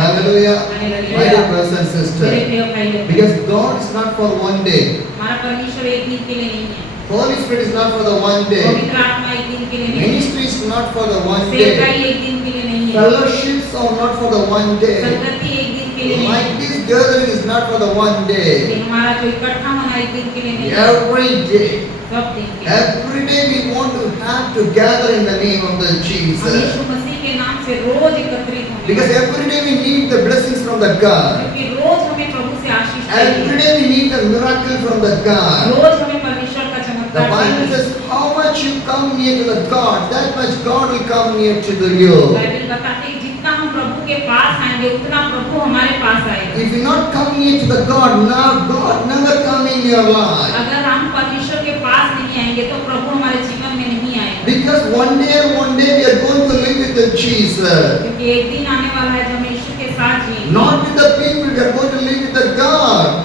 Hallelujah. My dear brothers and sisters, because God is not for one day. Holy Spirit is not for the one day. Ministry is not for the one day. Fellowships are not for the one day. Like this gathering is not for the one day. Every day we want to have to gather in the name of the Jesus. Because every day we need the blessings from the God. Every day we need a miracle from the God. The Bible says, how much you come near to the God, that much God will come near to you. If you not come near to the God, now God never come in your life. Because one day we are going to live with the Jesus. Not with the people, we are going to live with the God.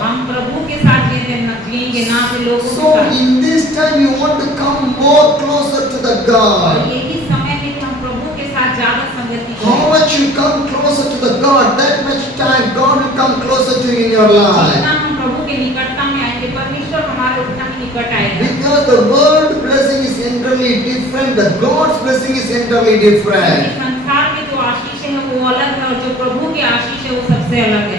So in this time you want to come more closer to the God. How much you come closer to the God, that much time God will come closer to you in your life. Because the world blessing is entirely different, the God's blessing is entirely different.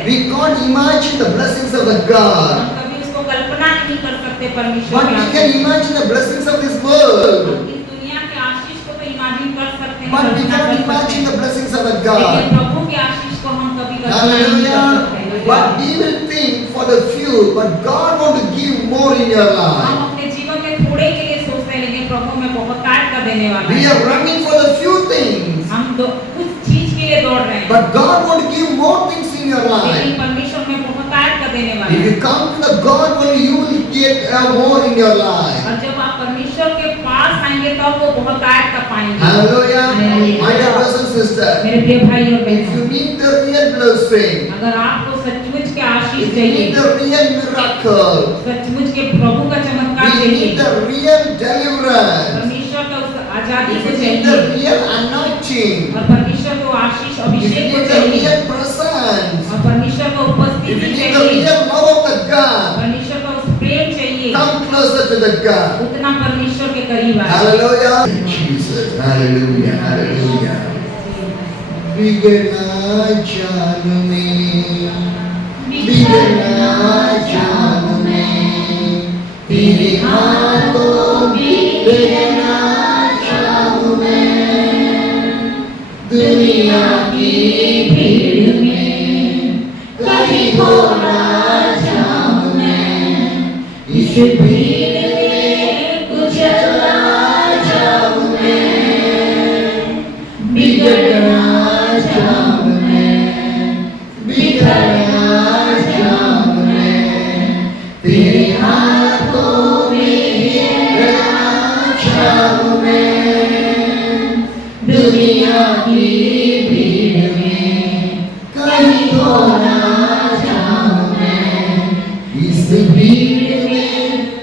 We can't imagine the blessings of the God. But we can imagine the blessings of this world. But we cannot imagine the blessings of the God. Hallelujah. But we will think for the few, but God wants to give more in your life. We are running for the few things. But God wants to give more things in your life. If you come to the God only, you will get more in your life. Hallelujah. My dear brothers and sisters, if you need the real blessing, if you need the real miracle, we need the real deliverance, if you need the real anointing, if you need the real presence, if you need the real love of the God, come closer to the God. Hallelujah. Jesus. Hallelujah. Hallelujah. बिगड़ना जान में तेरे हाथों बिगड़ना चाहूं मैं दुनिया की भीड़ में कहीं खो ना जाऊं मैं इस भीड़ में कुचला जाऊं मैं बिगड़ना जाऊं मैं बिगड़ना जाऊं मैं तेरे हाथों में रहना चाहूं मैं दुनिया की भीड़ में कहीं खो ना जाऊं मैं इस भीड़ में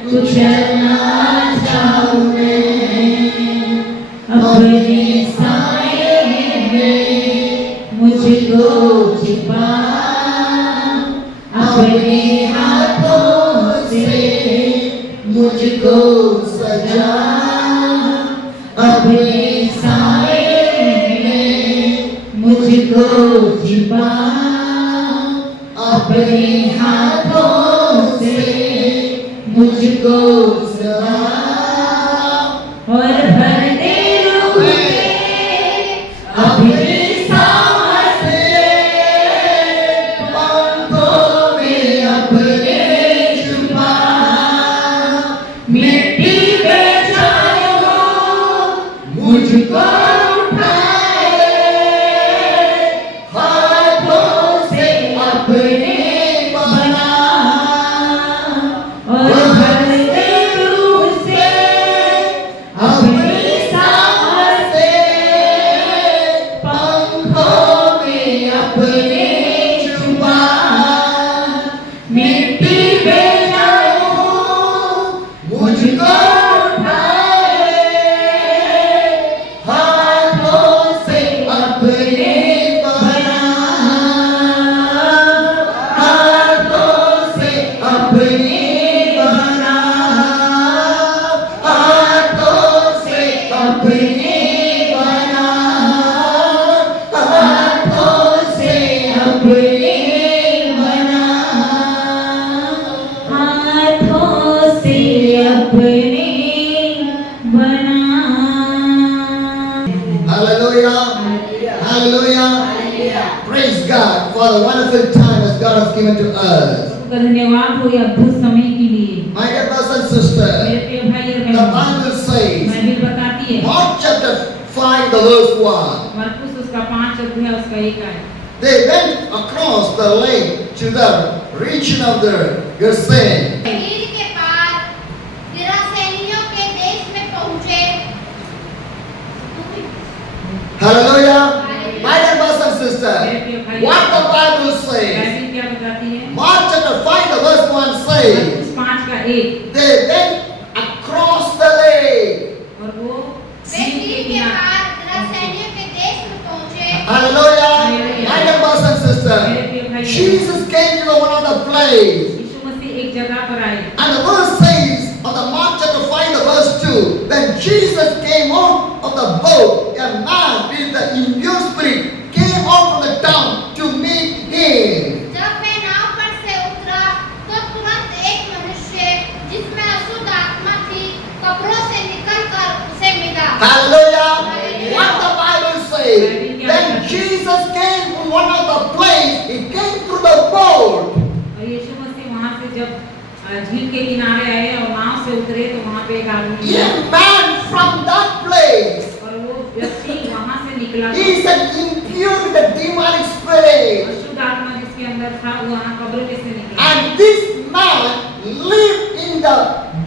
कुचलना चाहूं मैं अपने साए में मुझको छिपा अपने हाथों से मुझको सजा अपने साए में मुझको छिपा अपने हाथों से मुझको सजा और भर दे रूह में अपनी सामर्थ पंखों में अपने छुपा मिट्टी में जाए हो मुझको उठाए हाथों से अपने बना और भर दे रूह से praise God for the wonderful time that God has given to us. धन्यवाद हो ये अद्भुत समय के लिए। My dear brothers and sisters, मेरे प्रिय भाई और the बहनों, Bible says, बाइबल बताती है, Mark chapter 5, the verse 1. मरकुस उसका 5 अध्याय उसका 1 आयत। They went across the lake to the region of the Gersen. नील के पार गिरासेनियों के देश में पहुंचे। Hallelujah. My dear brothers and sisters, what the Bible says, Bible क्या बताती है? Mark chapter 5, the verse 1 says, मरकुस 5 का 1, they went across the lake. और वो वे नील के पार गिरासेनियों के देश में पहुंचे। Hallelujah. My dear brothers and sisters, Jesus came to the one of the place. यीशु मसीह एक जगह पर आए। And the verse says, on the Mark chapter 5, the verse 2, when Jesus came out of the boat, a man with the impure spirit came out from the town to meet him. जब वह नाव पर से उतरा, तो तुरंत एक मनुष्य जिसमें अशुद्ध आत्मा थी, कब्रों से निकलकर उसे मिला। Hallelujah. What the Bible says, when Jesus came from one of the place, he came through the boat. और यीशु मसीह वहां से जब झील के किनारे आए और नाव से उतरे तो वहां पे एक आदमी A man from that place, और वो व्यक्ति वहां से निकला he is an impure with a demonic spirit. अशुद्ध आत्मा जिसके अंदर था वो वहां कब्र में से निकला And this man lived in the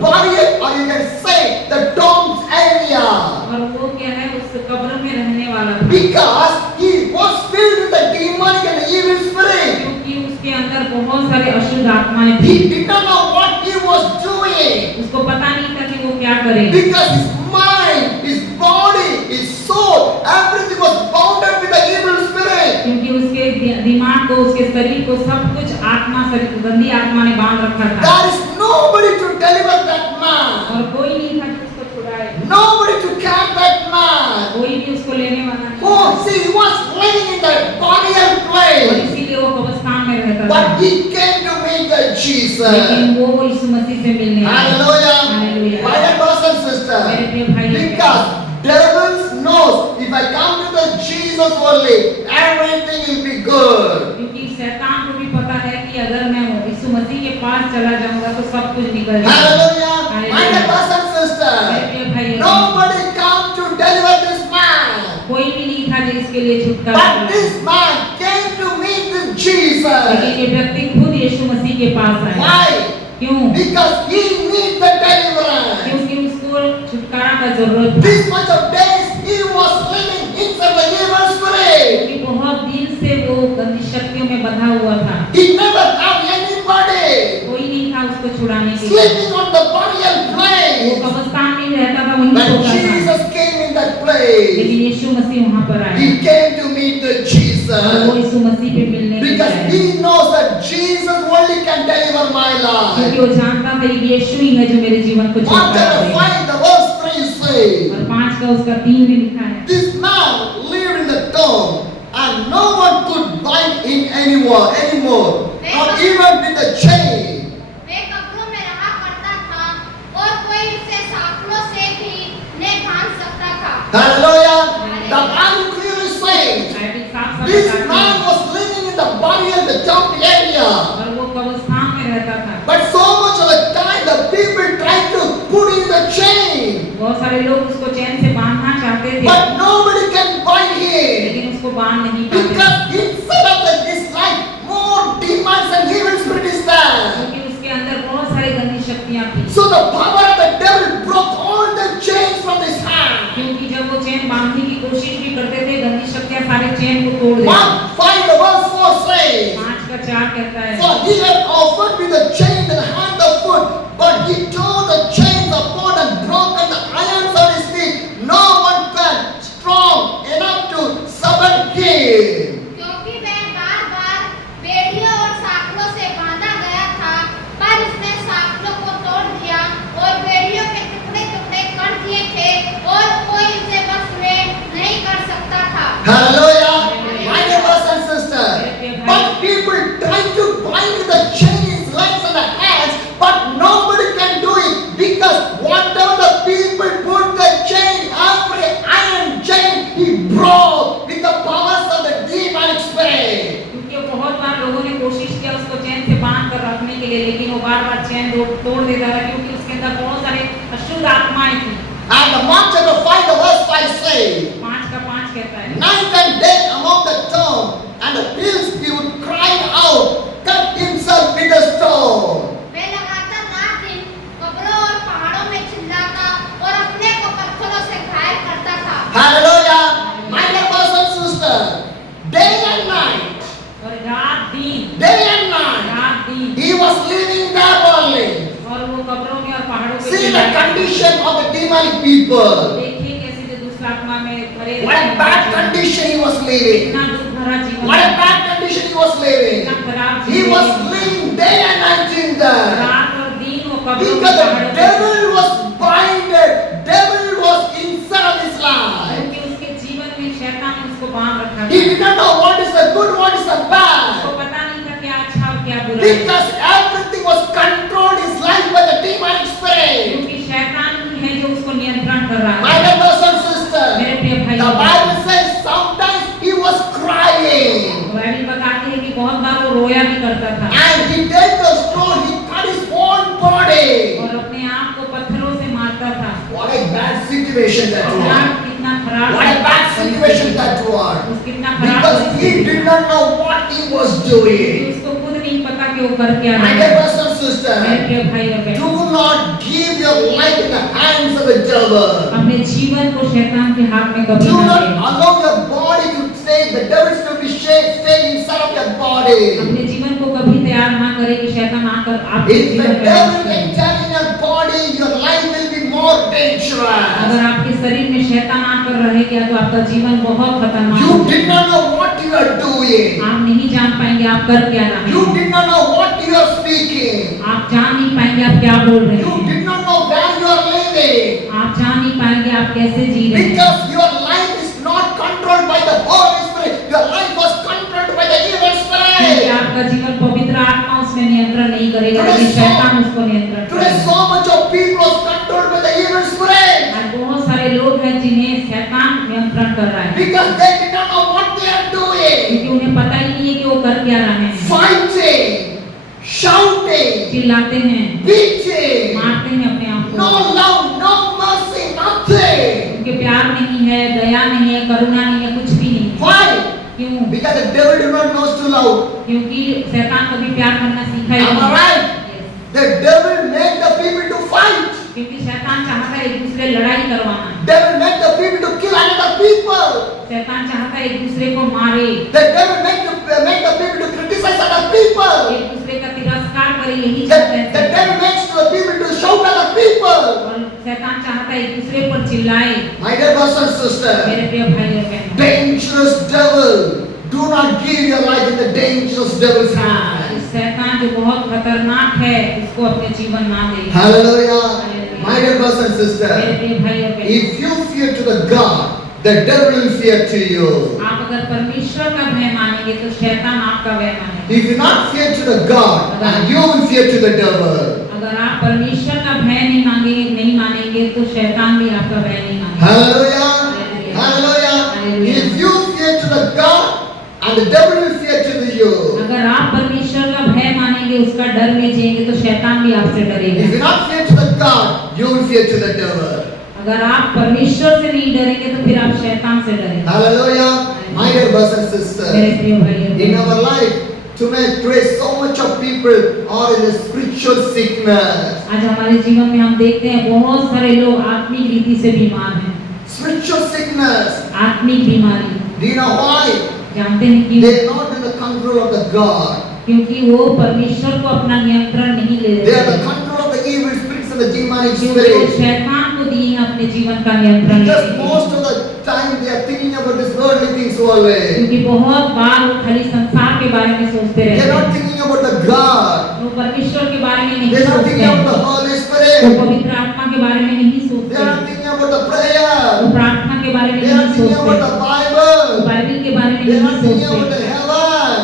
burial, or you can say the tombs area, और वो क्या है उस कब्र में रहने वाला था because he was filled with the demonic and evil spirit. क्योंकि उसके अंदर बहुत सारे अशुद्ध आत्माएं थी। He did not know what he was doing, उसको पता नहीं था कि वो क्या करे because his mind, his body, his soul, everything was bounded with the evil spirit. क्योंकि उसके दिमाग को उसके शरीर को सब कुछ आत्मा शरीर गंदी आत्मा ने बांध रखा था There is nobody to deliver that man, और कोई नहीं था जो उसको छुड़ाए nobody to catch that man. कोई भी उसको लेने वाला नहीं Oh, था। see, he was living in the burial और place. इसीलिए वो कब्रिस्तान में रहता था But he came to meet the Jesus. लेकिन वो यीशु मसीह से मिलने आया। Hallelujah. Hallelujah। My dear brothers and मेरे sisters, प्रिय भाई और because devils knows if I come to the Jesus only, everything will be good. क्योंकि शैतान को भी पता है कि अगर मैं यीशु मसीह के पास चला जाऊंगा तो सब कुछ निकल जाएगा। Hallelujah. My Hallelujah। dear brothers and मेरे sisters, प्रिय भाई और nobody come to deliver this man. कोई भी नहीं था जो इसके लिए छुटकारा But पाए। this man came to meet this लेकिन Jesus. ये व्यक्ति खुद यीशु मसीह के पास आया। Why? क्यों? Because he needs the deliverance. क्योंकि उसको छुटकारा का जरूरत था। This much of days he was living inside the evil spirit. क्योंकि बहुत दिन से वो गंदी शक्तियों में बंधा हुआ था। He never had anybody कोई नहीं था उसको छुड़ाने के लिए। sleeping on the burial वो place. कब्रिस्तान में रहता था वहीं When सोता था। Jesus came in that place, लेकिन यीशु मसीह वहां पर आया he came to meet the और वो Jesus. यीशु मसीह पे मिलने के लिए Because आया। he knows that Jesus only can deliver my क्योंकि life. वो जानता था कि यीशु ही है जो मेरे जीवन को Mark छुटकारा chapter देगा। 5, the verse 3 says, और 5 का उसका 3 में लिखा है this man lived in the tomb and no one could bind him anymore, not even with a chain. वे कब्रों में रहा करता था और कोई उसे सांकलों से भी नहीं बांध सकता था। Hallelujah. The Bible clearly says Bible साफ-साफ this बताती man है was living in the burial, the tomb area. और वो कब्रिस्तान में रहता था। But so much of the time the people tried to put in the chain. बहुत सारे लोग उसको चैन से बांधना चाहते थे But nobody can bind him. लेकिन उसको बांध नहीं पाते Because inside of his life, more demons and evil spirit is there. क्योंकि उसके अंदर बहुत सारी गंदी शक्तियां थी। So the power of the devil broke all the chains from his hand. क्योंकि जब वो चैन बांधने की कोशिश भी करते थे गंदी शक्तियां सारे चैन को तोड़ देती। Mark 5 the verse 4 says, 5 का 4 कहता है for he had offered with the chain in the hand of foot, but he tore the chains apart and broken the irons on his feet. No one can strong enough to subdue him. क्योंकि वह बार-बार बेड़ियों और सांकलों से बांधा गया था, पर उसने सांकलों को तोड़ दिया और बेड़ियों के टुकड़े-टुकड़े कर दिए थे और कोई उसे बस में नहीं कर सकता था। Hallelujah. My dear brothers and sisters, but people try to bind the chain in his legs and the hands, but nobody can do it because whatever the people put the chain, every iron chain he broke with the powers of the demonic spirit. वो बार-बार चैन तोड़ देता था, क्योंकि उसके अंदर बहुत सारे अशुद्ध आत्माएं थी। And the Mark chapter 5, the verse 5 says, 5 का 5 कहता है, night and day among the tomb, and the hills he would cry out, cut himself with a stone. वह लगातार रात दिन कब्रों और पहाड़ों में चिल्लाता और अपने को पत्थरों से घायल करता था। Hallelujah. My dear brothers and sisters, day and night, और रात दिन he was living there only. और वो कब्रों में और पहाड़ों पे See the condition of the demonic people. देखिए कैसे जो दुष्ट आत्मा में भरे What a bad condition he was living. कितना दुख भरा जीवन, What a bad condition he was living. कितना खराब He जीवन, was living day and night in there. रात और दिन वो कब्रों में Because the पहाड़ों पे, devil was binded. Devil was inside his life. क्योंकि उसके जीवन में शैतान ने उसको बांध रखा He था। did not know what is the good, what is the उसको bad. पता नहीं था क्या अच्छा और क्या बुरा है, Because everything was controlled his life by the demonic spirit. क्योंकि शैतान ही है जो उसको नियंत्रण कर रहा My है। dear brothers and sisters, मेरे प्रिय भाई, the Bible says sometimes he was crying. Bible बताती है कि बहुत बार वो रोया भी करता था And he did the stone, he cut his own body. और अपने आप को पत्थरों से मारता था। What a bad situation that was. कितना खराब, What a bad situation that was. कितना खराब Because he did not know what he was doing. उसको खुद नहीं पता कि वो कर क्या My रहा dear है। brothers and मेरे sisters, प्रिय भाई और बहन, do not give your life in the hands of the devil. अपने जीवन को शैतान के हाथ में कभी Do न not दें। allow your body to stay, the devil to be stay inside of your body. अपने जीवन को कभी तैयार ना करे कि शैतान आकर आपके If the जीवन में devil वास करे। enter in your body, your life will be more dangerous. अगर आपके शरीर में शैतान आकर रहेगा तो आपका जीवन बहुत खतरनाक You होगा। did not know what you are doing. आप नहीं जान पाएंगे आप कर क्या रहे You हैं। did not know what you are speaking. आप जान नहीं पाएंगे आप क्या बोल रहे You हैं। did not know where you are living. आप जान नहीं पाएंगे आप कैसे जी रहे हैं। Because your life is not controlled by the Holy Spirit. Your life was controlled by the evil क्योंकि spirit. आपका जीवन पवित्र आत्मा उसमें नियंत्रण नहीं करेगा, लेकिन शैतान उसको नियंत्रण Today करेगा। so much of people is controlled by the evil spirit. आज बहुत सारे लोग हैं जिन्हें शैतान नियंत्रण कर रहा है, Because they did not know what they are doing. क्योंकि उन्हें पता ही नहीं है कि वो कर क्या रहे हैं। Fighting, shouting, चिल्लाते हैं, beating, मारते हैं अपने आप no को। love, no mercy, nothing. उनके प्यार नहीं है, दया नहीं है, करुणा नहीं है, कुछ भी नहीं। Why? क्यों? Because the devil do not knows to love. क्योंकि शैतान कभी प्यार करना सीखा ही Am I नहीं। right? Yes. The devil make the people to fight. क्योंकि शैतान चाहता है एक दूसरे लड़ाई करवाना। Devil make the people to kill another people. शैतान चाहता है एक दूसरे को मारे, The devil make the people to criticize other people. एक दूसरे का तिरस्कार करे, यही The चाहता है शैतान। devil makes the people to shout other people. और शैतान चाहता है एक दूसरे पर चिल्लाए। My dear brothers and sisters, मेरे प्रिय भाई और बहनों, dangerous devil. Do not give your life in the dangerous devil's hand. इस शैतान जो बहुत खतरनाक है, इसको अपने जीवन ना दे। Hallelujah. My dear brothers and मेरे sisters, प्रिय भाई और बहनों, if you fear to the God, the devil will fear to you. आप अगर परमेश्वर का भय मानेंगे तो शैतान आपका भय मानेगा। If you not fear to the God, and you will fear to the devil. अगर आप परमेश्वर का भय नहीं मानेंगे तो शैतान भी आपका भय नहीं मानेगा। Hallelujah. Hallelujah. If you fear to the God, and the devil will fear to you. अगर आप परमेश्वर का भय मानेंगे, उसका डर में जिएंगे तो शैतान भी आपसे डरेगा। If you not fear to the God, you will fear to the devil. अगर आप परमेश्वर से नहीं डरेंगे तो फिर आप शैतान से डरेंगे। Hallelujah. My dear brothers and मेरे sisters, प्रिय भाई और in बहनों, our life, today so much of people are in a spiritual sickness. आज हमारे जीवन में हम देखते हैं बहुत सारे लोग आत्मिक रीति से बीमार हैं। Spiritual sickness. आत्मिक बीमारी, Do you know why? जानते हैं कि They are not in the control of the God. क्योंकि वो परमेश्वर को अपना नियंत्रण नहीं ले They are the रहे, control of the evil spirits and the demonic क्योंकि वो spirits. शैतान को दिए हैं अपने जीवन का नियंत्रण Because लेने के लिए। most of the time they are thinking about this worldly things only. क्योंकि बहुत बार वो खाली संसार के बारे में सोचते They रहते are not हैं, thinking about the God. वो परमेश्वर के बारे में They नहीं are not सोचते thinking हैं, about the Holy वो Spirit. पवित्र आत्मा के बारे में नहीं They सोचते are हैं, not thinking about the prayer. वो प्रार्थना के बारे में They are नहीं thinking about सोचते, the वो Bible. बाइबल के बारे में They are नहीं not thinking about सोचते, the heaven.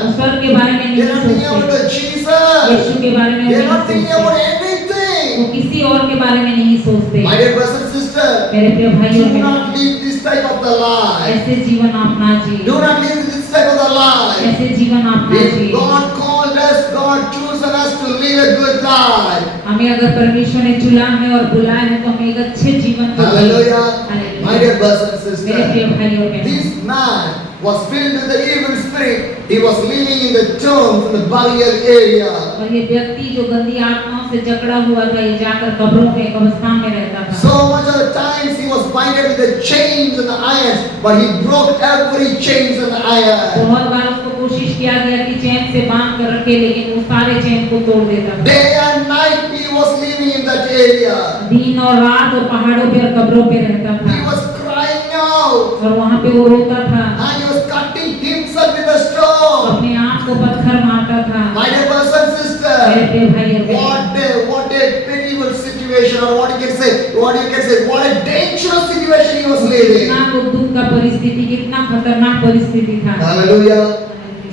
वो स्वर्ग के बारे में They are नहीं not thinking about सोचते, the Jesus. यीशु के बारे में They are नहीं not thinking about सोचते, anything. वो किसी और के बारे में नहीं सोचते। My dear brothers and sisters, मेरे प्रिय भाई do और बहनों, not live this type of the life. ऐसे जीवन आप ना जिए, Do not live this type of the life. ऐसे जीवन आप ना If जिए। God called us, God God chosen us to live a good life. हमें अगर परमेश्वर ने चुना है और बुलाया है तो हमें एक अच्छे जीवन को Hallelujah. Hallelujah. My dear brothers and मेरे प्रिय sisters, भाई और बहनों, this man was filled with the evil spirit. He was living in the tombs in the burial area. और ये व्यक्ति जो गंदी आत्माओं से जकड़ा हुआ था, ये जाकर कब्रों में कब्रिस्तान में रहता था। So much of the times he was binded with the chains and the irons, but he broke every chains and the iron. बहुत बार उसको कोशिश किया गया कि चैन से बांध कर रखे, लेकिन वो सारे चैन को तोड़ देता था। Day and night he was living in that area. दिन और रात और पहाड़ों पे और कब्रों पे रहता He था was crying out और वहाँ पे वो रोता था, and he was cutting himself with a stone. अपने आप को पत्थर मारता था। My dear brothers and मेरे sisters, प्रिय भाई और बहनों, what a pitiable situation, or what you can say, what a dangerous situation he was living. कितना वो दुख का परिस्थिति, कितना खतरनाक परिस्थिति था। Hallelujah.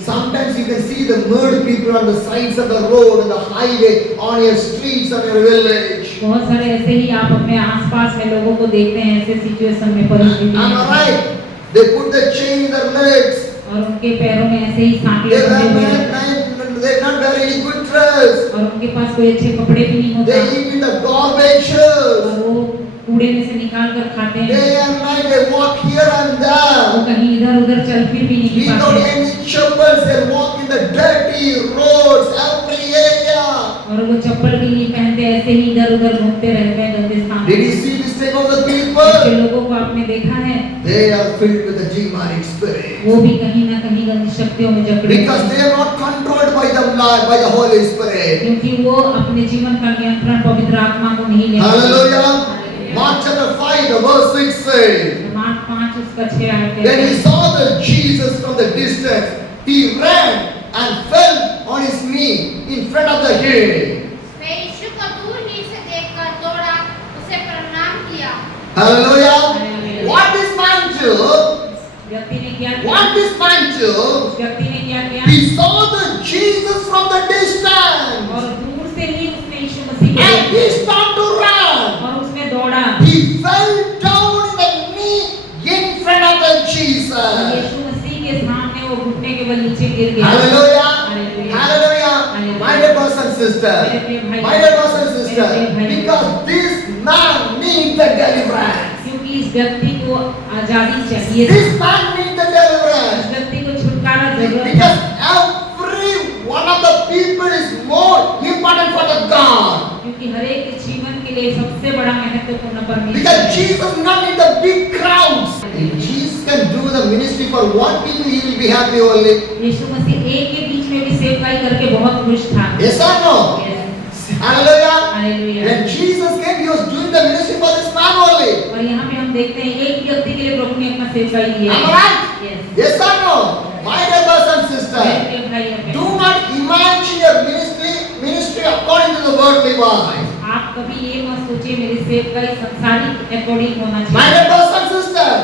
Sometimes you can see the murdered people on the sides of the road, on the highway, on your streets, on your village. बहुत सारे ऐसे ही आप अपने आसपास में लोगों को देखते हैं ऐसे सिचुएशन में, परिस्थिति Am I में, right? They put the chain in their legs. और उनके पैरों में ऐसे ही सांकले They बंधे हुए wear हैं they not wear any good dress. और उनके पास कोई अच्छे कपड़े भी नहीं होता They eat in the garbage. और वो कूड़े में से निकाल कर खाते हैं। Day and night they walk here and वो there. कहीं इधर उधर चल फिर भी नहीं Without पाते any chappals, they walk in the dirty roads, every area. और वो चप्पल भी नहीं पहनते, ऐसे ही इधर उधर घूमते रहते हैं गंदे स्थान Did you पे। see this type of the ऐसे people? लोगों को आपने देखा है, They are filled with the demonic spirit. वो भी कहीं ना कहीं गंदी शक्तियों में जकड़े Because हैं, they are not controlled by the blood, by the Holy Spirit. क्योंकि वो अपने जीवन का नियंत्रण पवित्र आत्मा को नहीं ले Hallelujah. Hallelujah. Mark chapter 5, the verse 6 says, mark 5 उसका 6 आयत कहता when he है, saw the Jesus from the distance, he ran and fell on his knee in front of the hill. मैं यीशु को दूर ही से देखकर दौड़ा, उसे प्रणाम किया। Hallelujah. Hallelujah. What this man do? व्यक्ति ने क्या किया? What this man do? उस व्यक्ति ने क्या किया? He saw the Jesus from the distance और दूर से ही उसने यीशु मसीह को and he देखा started to run. और उसने दौड़ा। He fell down in the knee in front of the Jesus. यीशु मसीह के सामने वो घुटने के बल नीचे गिर गया। Hallelujah. Hallelujah. Hallelujah. Hallelujah. My dear brothers and sisters. My dear brothers and sisters. Because this man needs the deliverance. क्योंकि इस व्यक्ति को आजादी चाहिए थी, This man needs the इस deliverance. व्यक्ति को छुटकारा जरूरत था, Because every one of the people is more important for the God. क्योंकि हर एक के जीवन के लिए सबसे बड़ा महत्वपूर्ण परमेश्वर Because है। Jesus does not need the big crowds. If Jesus can do the ministry for one people, he will be happy only. यीशु मसीह एक के बीच में भी सेवकाई करके बहुत खुश था। Yes or no? Yes. Hallelujah. Hallelujah. When Jesus came, he was doing the ministry for this man only. और यहाँ पे हम देखते हैं एक व्यक्ति के लिए प्रभु ने अपना सेवकाई दिया Am I है। right? Yes. Yes or no? My dear brothers and मेरे sisters, प्रिय भाई और do बहनों, not imagine your ministry according to the worldly wise. आप कभी ये मत सोचिए मेरी सेवकाई संसारिक अकॉर्डिंग होना My चाहिए। dear brothers and sisters,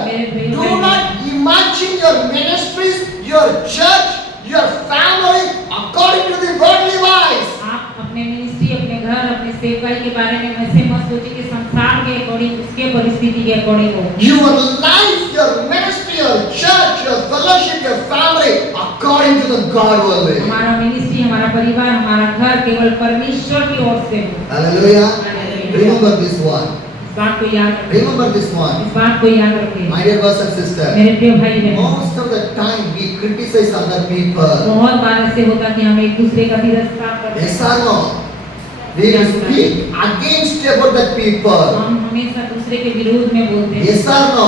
do not imagine your ministries, your church, your family according to the worldly wise. आप अपने मिनिस्ट्री, अपने घर, अपने सेवकाई के बारे में ऐसे मत सोचिए कि संसार के अकॉर्डिंग, उसके परिस्थिति के अकॉर्डिंग हो। Your life, your ministry, your church, your fellowship, your family according to the God only. हमारा मिनिस्ट्री, हमारा परिवार, हमारा घर केवल परमेश्वर की ओर से हो। Hallelujah. Hallelujah। Remember this one. इस बात को याद रखें। Remember this one. इस बात को याद रखें। My dear brothers and sisters, मेरे प्रिय भाई बहन, most of the time we criticize other people. बहुत बार ऐसे होता कि हम एक दूसरे का तिरस्कार करते Yes हैं। or no? We will speak against about that people. हम हमेशा दूसरे के विरोध में बोलते हैं। Yes or no?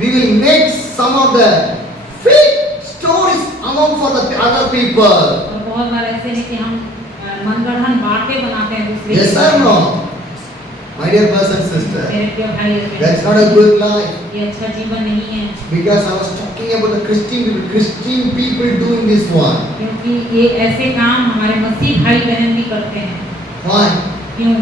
We will make some of the fake stories among for the other people. और बहुत बार ऐसे है कि हम मनगढ़ंत बातें बनाते हैं दूसरे Yes के or बारे में। no? My dear brothers and sisters, मेरे प्रिय भाई और that's बहन, not a good life. ये अच्छा जीवन नहीं है, Because I was talking about the Christian people doing this one. क्योंकि ये ऐसे काम हमारे मसीह भाई बहन भी करते हैं। Why? क्यों?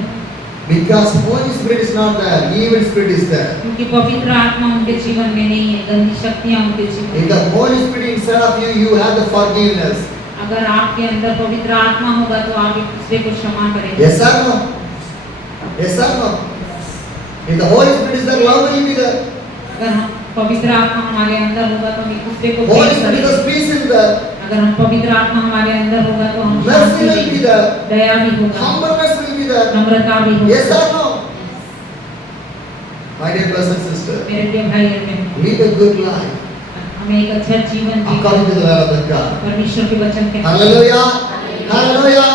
Because Holy Spirit is not there, evil spirit is there. क्योंकि पवित्र आत्मा उनके जीवन में नहीं है, गंदी शक्तियाँ उनके जीवन If में। the Holy Spirit inside of you, you have the forgiveness. अगर आपके अंदर पवित्र आत्मा होगा तो आप एक दूसरे को क्षमा करेंगे। Yes or no? Yes or no? If the Holy Spirit is there, love will be there. अगर हम पवित्र आत्मा हमारे अंदर होगा तो हम एक दूसरे को Holy प्रेम Spirit करेंगे। is peace in there. अगर हम पवित्र आत्मा हमारे अंदर होगा तो हम Mercy will be there. दया भी होगा, Humbleness will be there. नम्रता भी Yes होगा। or no? My dear brothers and sisters, मेरे प्रिय भाई और बहनों, live a good life हमें एक अच्छा जीवन according to the word of God. परमेश्वर के वचन के Hallelujah. Hallelujah.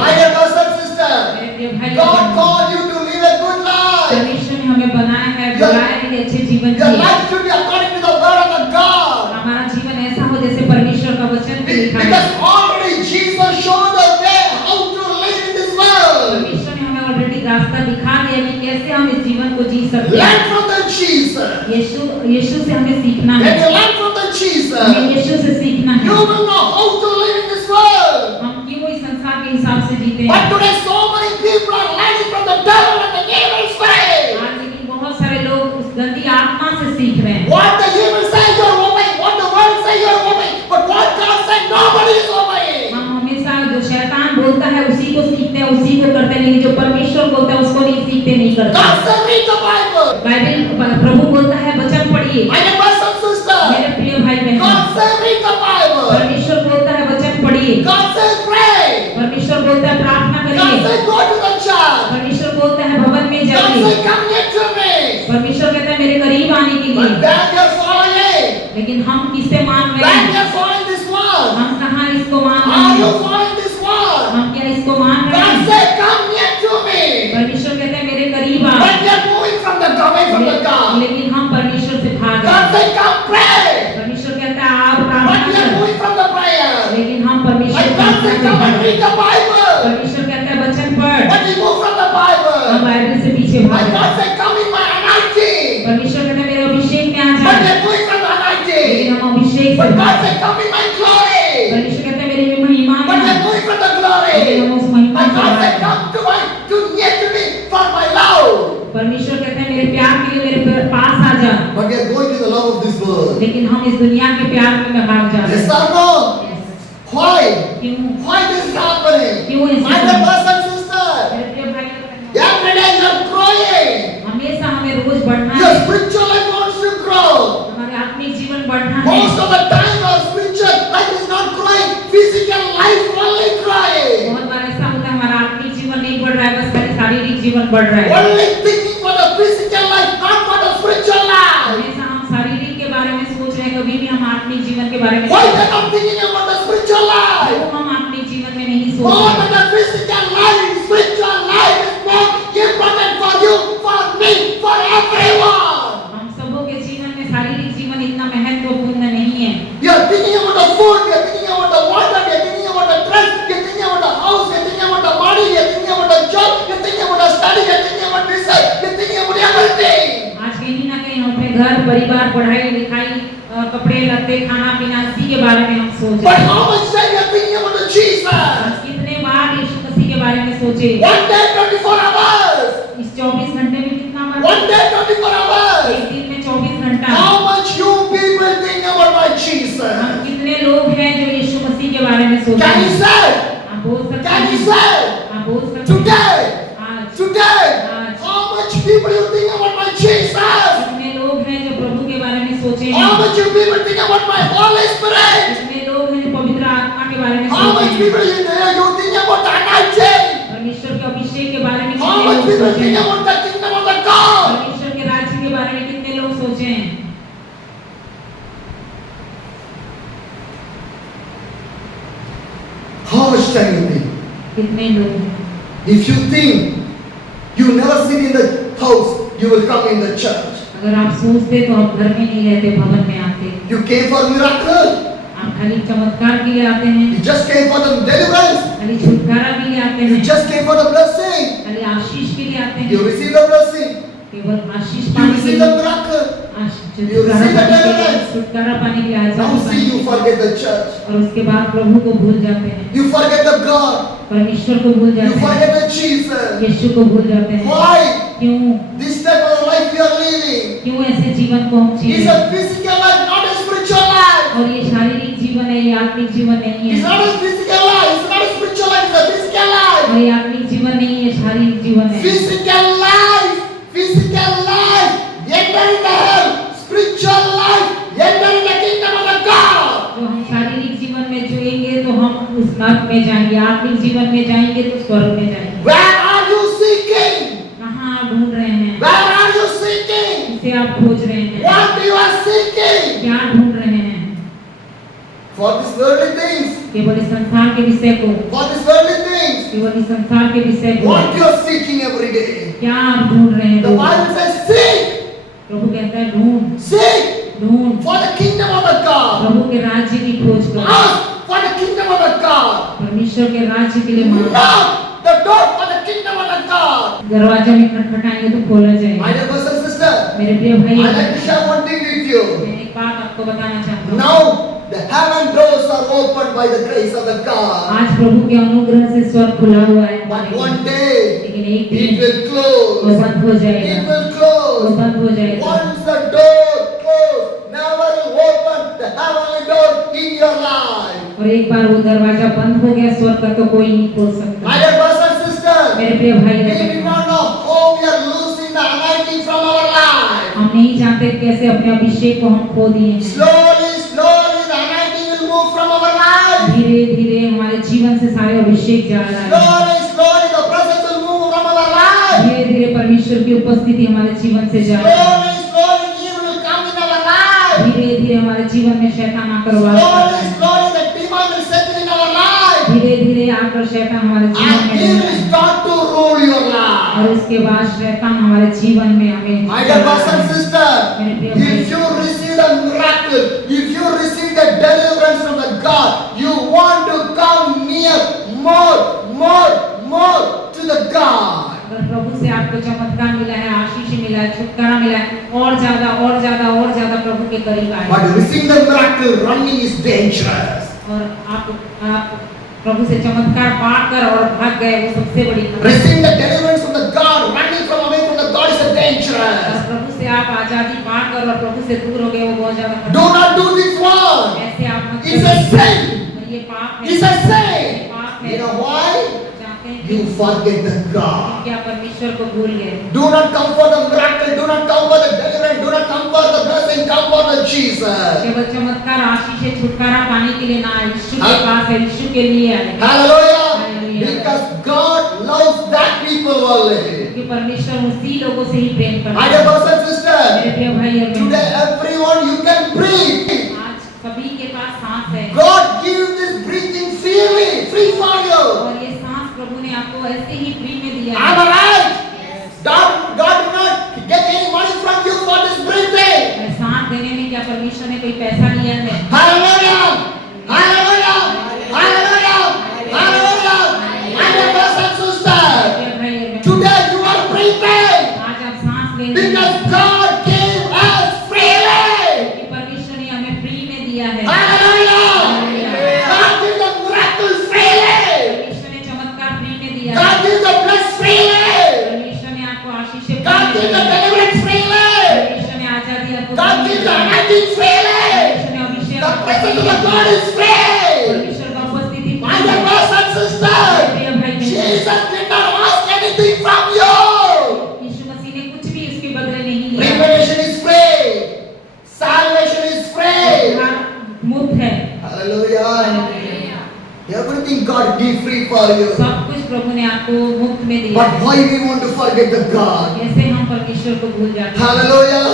My dear brothers and sisters, मेरे प्रिय भाई और God बहनों, called you to live a good life. परमेश्वर ने हमें बनाया है, बुलाया है कि अच्छे जीवन Your जिए। life should be according to the word of the God. हमारा जीवन ऐसा हो जैसे परमेश्वर का वचन में लिखा है। Because already Jesus showed the way how to live in this world. परमेश्वर ने हमें ऑलरेडी रास्ता दिखा दिया कि कैसे हम इस जीवन को जी सकते Learn हैं। from the Jesus. यीशु से हमें सीखना है। When you learn from the हमें Jesus, यीशु से सीखना you है। will know how to live in this world. हम क्यों इस संसार के हिसाब से जीते हैं। But today so many people are learning from the devil and the evil spirit. आज लेकिन बहुत सारे लोग उस गंदी आत्मा से सीख रहे हैं। What the evil say you're obeying, what the world say you're obeying, but what God say nobody is obeying. हम हमेशा जो शैतान बोलता है उसी को सीखते हैं, उसी को करते हैं, लेकिन जो परमेश्वर बोलता है उसको नहीं सीखते, नहीं करते। God said read the Bible. Bible प्रभु बोलता है वचन पढ़िए। My dear brothers and sisters, मेरे प्रिय भाई बहन, God said read the Bible. परमेश्वर बोलता है वचन पढ़िए। God said pray. परमेश्वर बोलता है प्रार्थना God करिए। said go to the church. परमेश्वर बोलता है भवन में God जाइए। said come near to me. परमेश्वर कहता है मेरे करीब आने के But लिए। then you're following. लेकिन हम किसे मान रहे Then हैं? you're following this one. हम कहाँ इसको मान Are रहे you हैं? following this one? हम क्या इसको मान रहे God हैं? said come near to me. परमेश्वर कहता है मेरे करीब आ। But you're moving from the away from the God. लेकिन हम परमेश्वर से भाग रहे God हैं। said come pray. परमेश्वर कहता है आप But प्रार्थना you're करो। moving from the prayer. लेकिन हम परमेश्वर Like की God प्रार्थना said से come भाग and रहे read हैं। the Bible. परमेश्वर कहता है वचन पढ़। But you move from the हम Bible. बाइबल से पीछे भाग Like रहे God हैं। said come in my anointing. परमेश्वर कहता है मेरे अभिषेक में आ But जाए। you're moving from the लेकिन anointing. हम अभिषेक से But God भाग रहे said हैं। come in my glory. परमेश्वर कहता है मेरी महिमा में But uh. you're moving from the लेकिन glory. हम उस महिमा But से God भाग said रहे हैं। come to near to me for my love. परमेश्वर कहता है मेरे प्यार के लिए मेरे पास आ जा। But we are going to the love of this world. लेकिन हम इस दुनिया के प्यार में भाग जा रहे Yes हैं। or no? Why? क्यों? Why this is happening? क्यों ऐसा My हो dear रहा है? brothers and sisters, मेरे प्रिय भाई और बहनों, every day you are growing. हमेशा हमें रोज बढ़ना Your है। spiritual life wants to grow. हमारे आत्मिक जीवन बढ़ना है। Most of the time our spiritual life is not growing. Physical life only growing. बहुत बार ऐसा होता है हमारा आत्मिक जीवन नहीं बढ़ रहा है, बस खाली शारीरिक जीवन बढ़ रहा है। Only thinking for the physical life, not for the spiritual life. हमेशा हम शारीरिक के बारे में सोच रहे हैं, कभी भी हम आत्मिक जीवन के बारे में Why सोच they are not thinking about the spiritual life? क्यों हम आत्मिक जीवन में नहीं सोच More रहे? than the physical life, spiritual life is more important for you, for me, for everyone. हम सबों के जीवन में शारीरिक जीवन इतना महत्वपूर्ण नहीं है। You are thinking about the food, you are thinking about the water, you are thinking about the dress, you are thinking about the house, you are thinking about the money, you are thinking about the job, you are thinking about the study, you are thinking about research, you are thinking about everything. आज कहीं ना कहीं हम अपने घर परिवार पढ़ाई लिखाई कपड़े लत्ते खाना पीना इसी के बारे में हम सोच But रहे हैं। how much time you are thinking about the Jesus? आज कितने बार यीशु मसीह के बारे में सोचे? One day, 24 hours. इस 24 घंटे में कितना बार? One day, 24 hours. एक दिन में 24 घंटा। How much you people think about my हम Jesus? कितने लोग हैं जो यीशु मसीह के बारे में सोचते Can you हैं? say? आप बोल सकते Can you हैं? say? आप बोल सकते हैं? Today, आज today, आज how much people you think about my Jesus? कितने लोग हैं जो प्रभु के बारे में सोचे हैं? How much you people think about my Holy Spirit? कितने लोग हैं जो पवित्र आत्मा के बारे में How सोचे much हैं? people you think about the anointing? परमेश्वर के अभिषेक के बारे में How कितने much लोग people सोचे think हैं? about the kingdom of the God? परमेश्वर के राज्य के बारे में कितने लोग सोचे हैं? How much time you think? कितने लोग हैं? If you think you never sit in the house, you will come in the church. अगर आप सोचते तो आप घर में नहीं रहते, भवन में आते। You came for miracle. आप खाली चमत्कार के लिए आते हैं, You just came for the deliverance. खाली छुटकारा के लिए आते You हैं, just came for the blessing. खाली आशीष के लिए आते You हैं, receive the blessing. केवल आशीष You पाने के receive the लिए, miracle. छुटकारा पाने के लिए, छुटकारा पाने के लिए Now आजादी see, पाने you के लिए। forget the church. और उसके बाद प्रभु को भूल जाते हैं, You forget the God. परमेश्वर को भूल You जाते हैं, forget the Jesus. यीशु को भूल जाते हैं। Why? क्यों? This type of life we are living क्यों ऐसे जीवन को हम जी is रहे a हैं? physical life, not a spiritual life. और ये शारीरिक जीवन है, ये आत्मिक जीवन नहीं It's है। not a physical life. It's not a spiritual life. It's a physical life. और ये आत्मिक जीवन नहीं है, शारीरिक जीवन है। Physical life. Physical life. Enter in the hell. Spiritual life. Enter in the kingdom of the God. जो हम शारीरिक जीवन में जो हम उस मार्ग में जाएंगे, आत्मिक जीवन में जाएंगे तो स्वर्ग में जाएंगे। Where are you seeking? कहाँ आप ढूंढ रहे हैं? Where are you seeking? इसे आप खोज रहे हैं? What you are seeking? क्या ढूंढ रहे हैं? For these worldly things. केवल इस संसार के विषय को, For these worldly things. केवल इस संसार के विषय को। What you are seeking every day. क्या आप ढूंढ रहे हैं? The Bible says seek. प्रभु कहता है ढूंढ, Seek ढूंढ। for the kingdom of the God. प्रभु के राज्य की खोज करो। Ask for the kingdom of the God. परमेश्वर के राज्य के लिए मांगो। Knock the door for the kingdom of the God. दरवाजा में खटखटाएंगे तो खोला My जाएगा। dear brothers and sisters, मेरे प्रिय भाई, I like to share one thing with you. मैं एक बात आपको बताना चाहता हूँ। Now the heaven doors are opened by the grace of the God. आज प्रभु के अनुग्रह से स्वर्ग खुला हुआ है, But one day लेकिन एक it दिन will वो close. बंद हो It जाएगा, will वो close. बंद हो जाएगा। Once the door closed, never will open the heavenly door in your life. और एक बार वो दरवाजा बंद हो गया स्वर्ग का तो कोई नहीं खोल सकता। My dear brothers and sisters, मेरे प्रिय भाई we और do बहनों, not know how we are losing the anointing from our life. हम नहीं जानते कैसे अपने अभिषेक को हम खो दिए हैं। Slowly, slowly the anointing will move from our life. धीरे धीरे हमारे जीवन से सारे अभिषेक जा रहा है। Slowly, slowly the presence will move from our life. धीरे धीरे परमेश्वर की उपस्थिति हमारे जीवन से जा रही है। Slowly, slowly evil will come in our life. धीरे धीरे हमारे जीवन में शैतान आकर वास करता Slowly, है। slowly the demon will settle in our life. धीरे धीरे आकर शैतान हमारे जीवन And में he रहता will है। start to rule your life. और इसके बाद शैतान हमारे जीवन में हमें My dear brothers and sisters, if you receive the miracle, if you receive the deliverance from the God, you want to come near more to the God. अगर प्रभु से आपको चमत्कार मिला है, आशीष मिला है, छुटकारा मिला है, और ज्यादा प्रभु के करीब आए। But receiving the miracle, running is dangerous. और आप प्रभु से चमत्कार पाकर और भाग गए, वो सबसे बड़ी खबर। Receiving the deliverance from the God, running from away from the God is a और dangerous. प्रभु से आप आजादी पाकर और प्रभु से दूर हो गए, वो बहुत ज्यादा खतरनाक। Do not do this one. ऐसे आप मत It's a sin. और ये पाप है। It's a ये sin. पाप है। You know why? जानते हैं You कि forget the God. क्या परमेश्वर को भूल गए। Do not come for the miracle. Do not come for the deliverance. Do not come for the blessing. Come for the Jesus. केवल चमत्कार, आशीष है, छुटकारा पाने के लिए ना आए, यीशु के पास है, यीशु के लिए आए। Hallelujah. Hallelujah. Because God loves that people only. कि परमेश्वर उसी लोगों से ही प्रेम करता My है। dear brothers and sisters, मेरे प्रिय भाई और today बहनों, everyone you can breathe. आज सभी के पास सांस है God gives this breathing freely, free for you. और ये सांस प्रभु ने आपको ऐसे ही फ्री में दिया Am I है। right? God did not get any money from you for this breathing. और सांस देने में क्या परमेश्वर ने कोई पैसा लिया है? Hallelujah! Hallelujah! Hallelujah! Hallelujah! My dear brothers and sisters, प्रिय भाई और बहनों, today you are breathing आज आप सांस ले रहे because हैं God gave us freely. कि परमेश्वर ने हमें फ्री में दिया है। Hallelujah! God gave the miracle freely. परमेश्वर ने चमत्कार फ्री में दिया है। God gave the bless freely. परमेश्वर ने आपको आशीष फ्री God में gave दिया the है। deliverance freely. परमेश्वर ने आजादी आपको God फ्री में gave the दिया है। anointing freely. परमेश्वर ने अभिषेक The आपको presence फ्री of में the दिया God है। is free. परमेश्वर का उपस्थिति My फ्री dear है। brothers and sisters, प्रिय भाई बहनों, Jesus did not ask anything from you. यीशु मसीह ने कुछ भी इसके बदले नहीं लिया। Revelation is free. Salvation is free. उद्धार मुफ्त है। Hallelujah. Everything God gave free for you. सब कुछ प्रभु ने आपको मुफ्त में दिया। But why we want to forget the God? कैसे हम परमेश्वर को भूल जाते हैं? Hallelujah.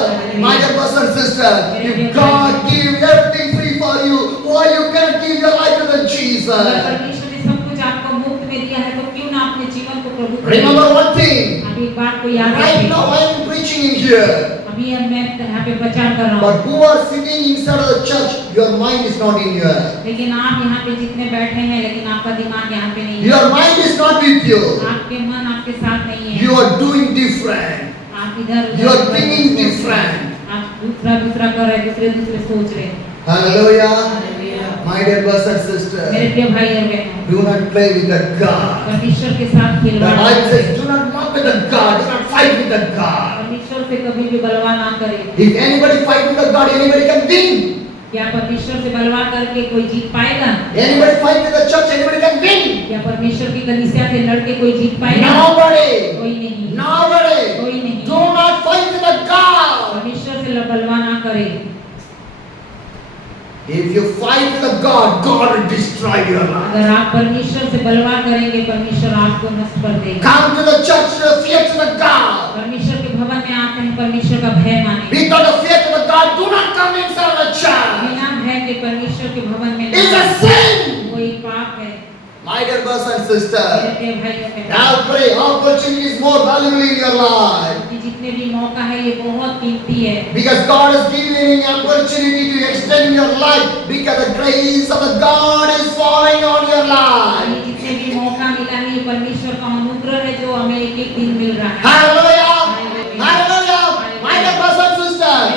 My dear brothers and sisters, if God gave everything free for you, why you can't give your life to the अगर Jesus? परमेश्वर ने सब कुछ आपको मुफ्त में दिया है तो क्यों ना अपने जीवन को प्रभु को Remember one thing. आप एक बात को याद Right रखें। now I am preaching in here. अभी मैं यहाँ पे प्रचार कर रहा हूँ, But who are sitting inside of the church, your mind is not in here. लेकिन आप यहाँ पे जितने बैठे हैं लेकिन आपका दिमाग यहाँ पे नहीं है। Your mind is not with you. आपके मन आपके साथ नहीं है। You are doing different. आप इधर You are thinking different. आप दूसरा कर रहे, दूसरे सोच रहे हैं। Hallelujah. Hallelujah. My dear brothers and मेरे sisters, प्रिय भाई और बहनों, do not play with the God. परमेश्वर के साथ The खिलवाड़ Bible मत says, करें। do not mock with the God. Do not fight with the God. परमेश्वर से कभी भी बलवा ना करें। If anybody fight with the God, anybody can win. क्या परमेश्वर से बलवा करके कोई जीत पाएगा? Anybody fight with the church, anybody can win. क्या परमेश्वर की कलीसिया से लड़के कोई जीत पाएगा? Nobody. कोई नहीं। Nobody. कोई नहीं। Do not fight with the God. परमेश्वर से बलवा ना करें। If If you fight with God, God will destroy your life. अगर आप परमेश्वर से बलवा करेंगे, परमेश्वर आपको नष्ट कर देगा। Come to the church to fear to the God. परमेश्वर के भवन में आते हैं, परमेश्वर का भय माने। Without the fear to the God, do not come inside the church. बिना भय के परमेश्वर के भवन में It's a sin. वो एक पाप है। My dear brothers and sisters, मेरे प्रिय भाइयों बहनों, now pray. Opportunity is more valuable in your life. कि जितने भी मौका है ये बहुत कीमती है। Because God has given you an opportunity to extend your life. Because the grace of the God is falling on your life. ये जितने भी मौका मिला है, ये परमेश्वर का अनुग्रह है जो हमें एक एक दिन मिल रहा है। Hallelujah! Hallelujah! My dear brothers and sisters,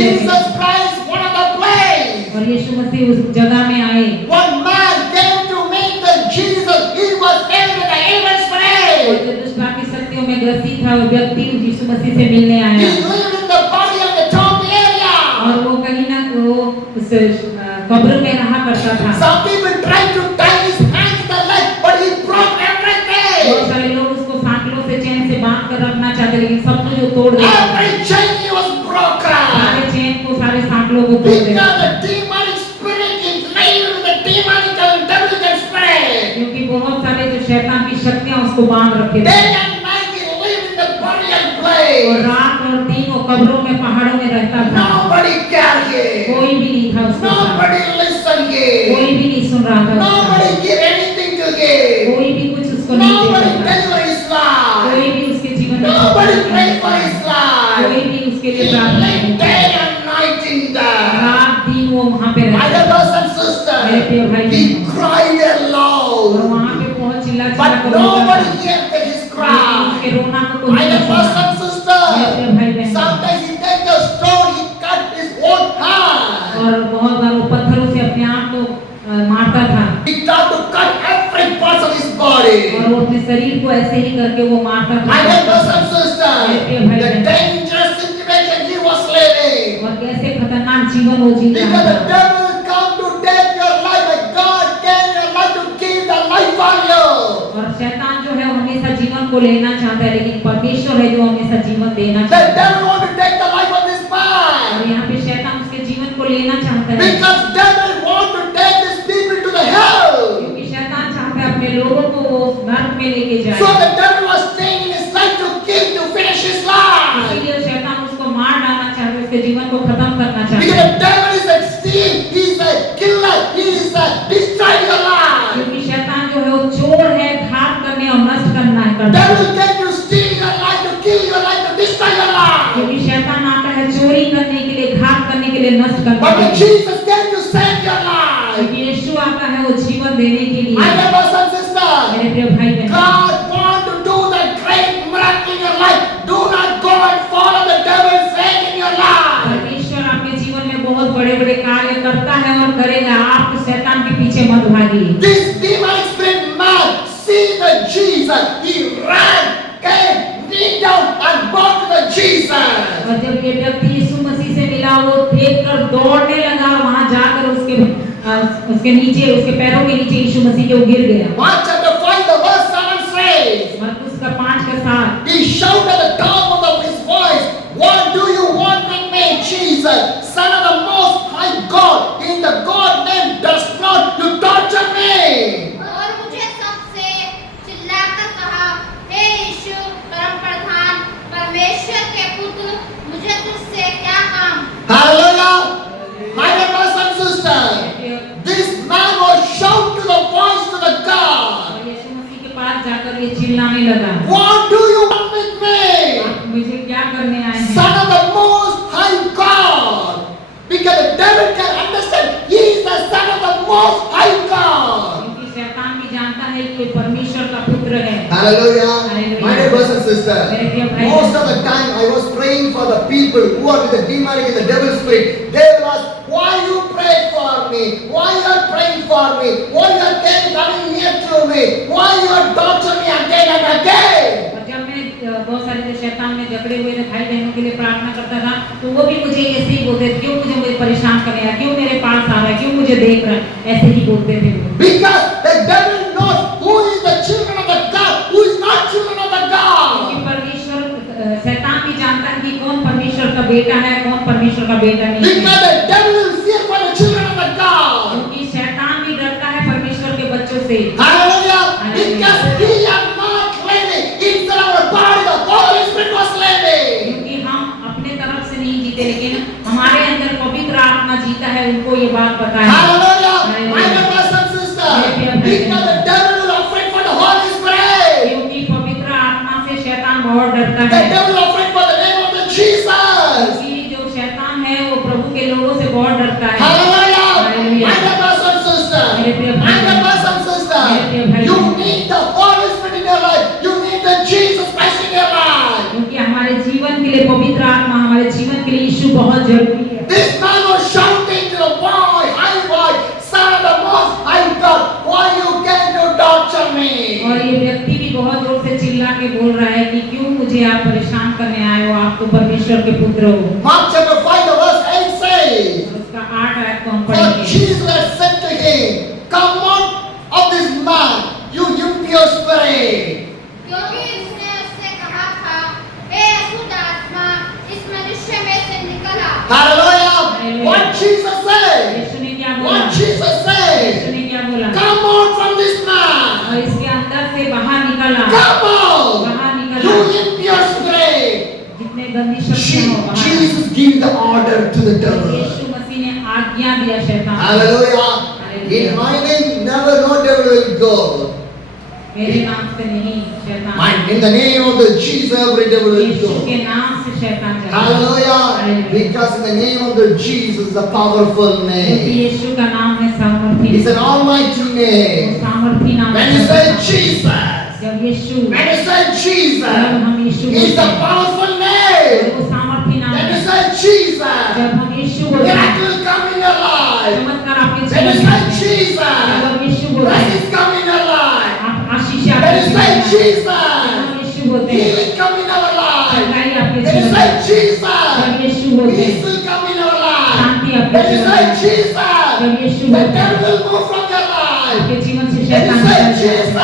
Jesus Christ, one of the place. और यीशु मसीह उस जगह में आए। One man came to meet the Jesus. He was filled with the evil और spirit. जो दुष्टात्मिक शक्तियों में ग्रसित था, वो व्यक्ति यीशु मसीह से मिलने He आया। lived in the body of the tomb area. और वो कहीं ना वो उस कब्र में रहा करता था। Some people tried to tie his hands and legs, but he broke बहुत everything. सारे लोग उसको सांकलों से चैन से बांध कर रखना चाहते, लेकिन सब कुछ वो तोड़ देता। Every chain he was broken. सारे चैन को, सारे सांकलों को तोड़ देता। Because the demonic spirit is lived with the demonic and devilic spirit. क्योंकि बहुत सारे जो शैतान की शक्तियां उसको बांध रखे थे। Day and night he lived in the burial और place. रात और दिन वो कब्रों में, पहाड़ों में रहता था। Nobody cared him. कोई भी नहीं था उसके साथ, Nobody listened कोई him. भी नहीं सुन रहा था उसका। Nobody gave anything to him. कोई भी कुछ उसको नहीं Nobody देता था। delivered his life. कोई भी उसके जीवन में Nobody prayed for his कोई life. भी उसके He लिए प्रार्थना lived नहीं day करता। and night in there. रात दिन वो वहाँ पे My रहता था। brothers and मेरे sisters, प्रिय भाई he बहनों, cried और aloud, वहाँ पे बहुत चिल्ला चिल्ला but कर रोता nobody था। heard his लेकिन cry. उसके रोना को कोई My नहीं brothers सुना। and sisters, मेरे भाई बहन, sometimes he takes a stone, he cut his own hand. और बहुत बार वो पत्थरों से अपने आप को मारता था। He tried to cut every part of his body. और वो अपने शरीर को ऐसे ही करके वो मारता My था। brothers and sisters, the dangerous situation he was living. और कैसे खतरनाक जीवन वो जी रहा Because the था। devil will come to take your life, but God gave your life to give the life for you. और शैतान जो है वो हमेशा जीवन को लेना चाहता है, लेकिन परमेश्वर है जो हमेशा जीवन देना The चाहता है। devil want to take the life of this और man. यहाँ पे शैतान उसके जीवन को लेना चाहता है, Because devil want to take these people to the hell. क्योंकि शैतान चाहता है अपने लोगों को वो नरक में लेके जाए। So the devil was staying in his life to kill, to finish his life. इसीलिए शैतान उसको मार डालना चाहता है, उसके जीवन को खत्म करना चाहता Because है। the devil is a thief, he is a killer, he is a destroy your life. क्योंकि शैतान जो है वो चोर है, घात करने और नष्ट करना है करता है। Devil came to steal your life, to kill your life, to destroy your life. क्योंकि शैतान आता है चोरी करने के लिए, घात करने के लिए, नष्ट करने But के when लिए। Jesus came to save your life, क्योंकि यीशु आता है वो जीवन देने के लिए। my brothers and sisters, मेरे प्रिय भाई बहन, God wants to do the great miracle in your life. Do not go and follow the devil's way in your life. परमेश्वर आपके जीवन में बहुत बड़े-बड़े कार्य करता है और करेगा। आप शैतान के पीछे मत भागिए। This demonic spirit man see the Jesus. He ran, came, kneel down and bowed to the Jesus. और जब ये व्यक्ति यीशु मसीह से मिला, वो देखकर दौड़ने लगा, वहां जाकर उसके नीचे, उसके पैरों के नीचे यीशु मसीह के वो गिर गया। Mark chapter 5 the verse 7 says, मरकुस का 5:7, he shouted at the top of his voice, what do you want with me, Jesus, Son of the Most High God? In the God name does not you torture me. और मुझे सबसे चिल्लाकर कहा, हे यीशु परम प्रधान परमेश्वर के पुत्र, मुझे तुझसे क्या काम? Hallelujah. My dear brothers and sisters, this man was shout to the voice to the God. और यीशु मसीह के पास जाकर ये चिल्लाने लगा, What do you want with me? आप मुझे क्या करने आए हैं? Son of the Most High God. Because the devil can understand he is the Son of the Most High God. क्योंकि शैतान भी जानता है कि ये परमेश्वर का पुत्र है। Hallelujah. Hallelujah. My dear brothers and sisters, मेरे प्रिय भाई most of the time I was praying for the people who are with the demonic and the devil spirit. They will ask, why you pray for me? Why you are praying for me? Why you are coming near to me? Why you are torturing me again and again? और जब मैं बहुत सारे जो शैतान में जकड़े हुए थे भाई बहनों के लिए प्रार्थना करता था, तो वो भी मुझे ऐसे ही बोलते थे, क्यों मुझे परेशान कर रहा है, क्यों मेरे पास आ रहा है, क्यों मुझे देख रहा है, ऐसे ही बोलते थे वो। Because the devil knows who is the children of the God, who is not children of the क्योंकि God. परमेश्वर, शैतान भी जानता है कि कौन परमेश्वर का बेटा है, कौन परमेश्वर का बेटा नहीं है। Because the devil will fear for the children of the God. से। Hallelujah. Hallelujah. Because we are not living inside our body, the Holy Spirit was living. क्योंकि हम अपने तरफ से नहीं जीते, लेकिन हमारे अंदर पवित्र आत्मा जीता है, उनको ये बात पता है। Hallelujah. Hallelujah. My brothers and sisters, Hallelujah. because the devil is afraid for the Holy Spirit. क्योंकि पवित्र आत्मा से शैतान बहुत डरता The है। devil is afraid for the name of the Jesus. क्योंकि जो शैतान है वो प्रभु के लोगों से बहुत डरता है। Hallelujah. Hallelujah. My brothers and sisters, मेरे प्रिय my भाई, brothers and sisters, मेरे प्रिय भाई, you need the Holy Spirit in your life. You need the Jesus Christ in your life. क्योंकि हमारे जीवन के लिए पवित्र आत्मा, हमारे जीवन के लिए यीशु बहुत जरूरी है। This man was shouting to the boy, "Hi boy, son of the most high God, why you came to torture me?" और ये व्यक्ति भी बहुत जोर से चिल्ला के बोल रहा है कि क्यों मुझे आप परेशान करने आए हो, आप तो परमेश्वर के पुत्र हो। Mark chapter 5 verse 8 says, उसका 8 आयत को हम "For पढ़ेंगे। Jesus had said to him, Come out of this man, you impure spirit." क्योंकि उसने उससे कहा था, "हे अशुद्ध आत्मा, इस मनुष्य में से निकल आ।" Hallelujah. Hallelujah. What Jesus said? यीशु ने क्या बोला? What Jesus Yeshu said? ने क्या बोला? Come out from this और man. इसके अंदर से बाहर निकला। Come out. बाहर You निकला। impure spirit. जितने गंदी शक्तियां हो बाहर। Jesus gave the order to the devil. यीशु मसीह ने आज्ञा दिया शैतान को। Hallelujah. Hallelujah. In my name, never no devil will go. मेरे नाम से नहीं शैतान। In the name of the Jesus, every devil will यीशु के go. नाम से शैतान जाता है। Hallelujah. Hallelujah। Because in the name of the Jesus, the powerful क्योंकि name. यीशु का नाम है सामर्थी। It's an almighty वो name. सामर्थी नाम When है। you say Jesus, जब यीशु, when you say जब Jesus, हम यीशु it's बोलते the हैं, powerful name. वो सामर्थी नाम When है। you say Jesus, जब हम यीशु बोलते हैं, miracle will come in your life. चमत्कार आपके When जीवन you में say आते हैं। जब Jesus, हम यीशु बोलते हैं, blessings come in your life. आप आशीष When आपके you जीवन say में आते हैं। जब Jesus, हम यीशु बोलते हैं, healing come in our life. चंगाई आपके When you जीवन में say आते हैं। जब Jesus, यीशु बोलते हैं, peace will come in our life. शांति आपके When you जीवन say में आते हैं। जब Jesus, यीशु the बोलते हैं, devil will move from your life. आपके जीवन से When शैतान you say निकल जाता है। Jesus,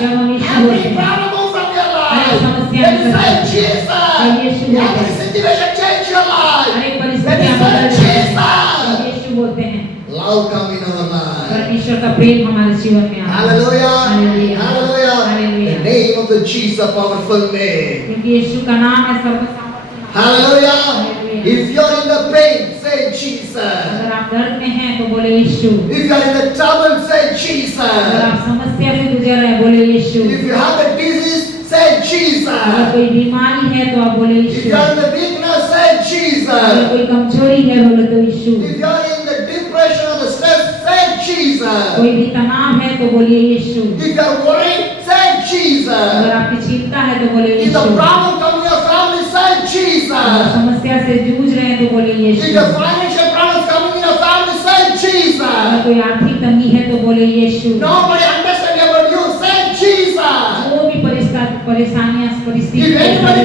जब हम यीशु बोलते every हैं, problem move from your her life. समस्या When you निकल say जाती है। जब यीशु Jesus, बोलते every हैं, situation change your life. हर एक When परिस्थितियां you बदल say जाती हैं। जब Jesus, यीशु बोलते हैं, love come in our life. परमेश्वर का प्रेम हमारे जीवन में आता है। Hallelujah. Hallelujah. Hallelujah. Hallelujah। The name of the Jesus, powerful name. क्योंकि यीशु का नाम है सर्वसामर्थी नाम। Hallelujah. Hallelujah। If you are in the pain, say Jesus. अगर आप दर्द में हैं तो बोले यीशु। If you are in the trouble, say अगर Jesus. आप समस्या से गुजर रहे हैं बोले यीशु। If you have a disease, say अगर Jesus. कोई बीमारी है तो आप बोले If Yeshu. you are in the weakness, say अगर Jesus. कोई कमजोरी है बोले तो यीशु। If you are in the depression or the stress, say Jesus. कोई भी तनाव है तो बोलिए यीशु। If you are worried, say अगर Jesus. आपकी चिंता है तो बोले If the Yeshu. problem comes in your family, say अगर Jesus. समस्या से जूझ रहे हैं तो बोले If Yeshu. your financial problems coming in your family, say अगर Jesus. कोई आर्थिक तंगी है तो बोले यीशु। Nobody understand about you, say Jesus. वो भी परेशानियां If परिस्थिति anybody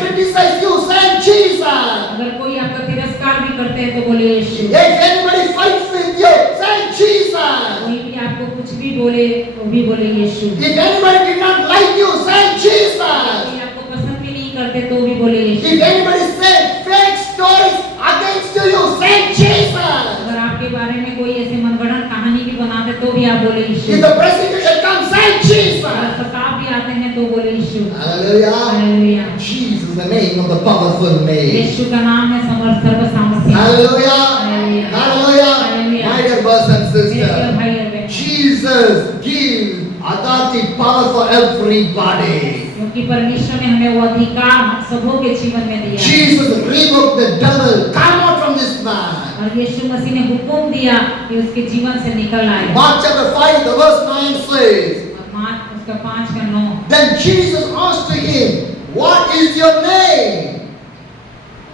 criticize you, say Jesus. अगर कोई आपका तिरस्कार भी करते हैं तो बोले यीशु। If anybody fights with you, say Jesus. कोई भी आपको कुछ भी बोले तो भी बोले यीशु। If anybody did not like you, say Jesus. कोई आपको पसंद भी नहीं करते तो भी बोले यीशु। If anybody say fake stories against you, say Jesus. अगर आपके बारे में कोई ऐसे मनगढ़ंत कहानी भी बनाते तो भी आप बोले यीशु। If the persecution comes, say अगर Jesus. सताव भी आते हैं तो बोले यीशु। Hallelujah. Hallelujah. Jesus, the name of the powerful name. यीशु का नाम है सर्वसामर्थी। Hallelujah. Hallelujah. Hallelujah. Hallelujah। My dear brothers and मेरे प्रिय sisters, भाई और बहन, Jesus gives authority, power for everybody. क्योंकि परमेश्वर ने हमें वो अधिकार हम सबों के जीवन में दिया है। Jesus rebuked the devil, come out from this man. और यीशु मसीह ने हुक्म दिया कि उसके जीवन से निकल आए। Mark chapter 5, the verse 9 says, और मार्क उसका 5:9। Then Jesus asked to him, What is your name?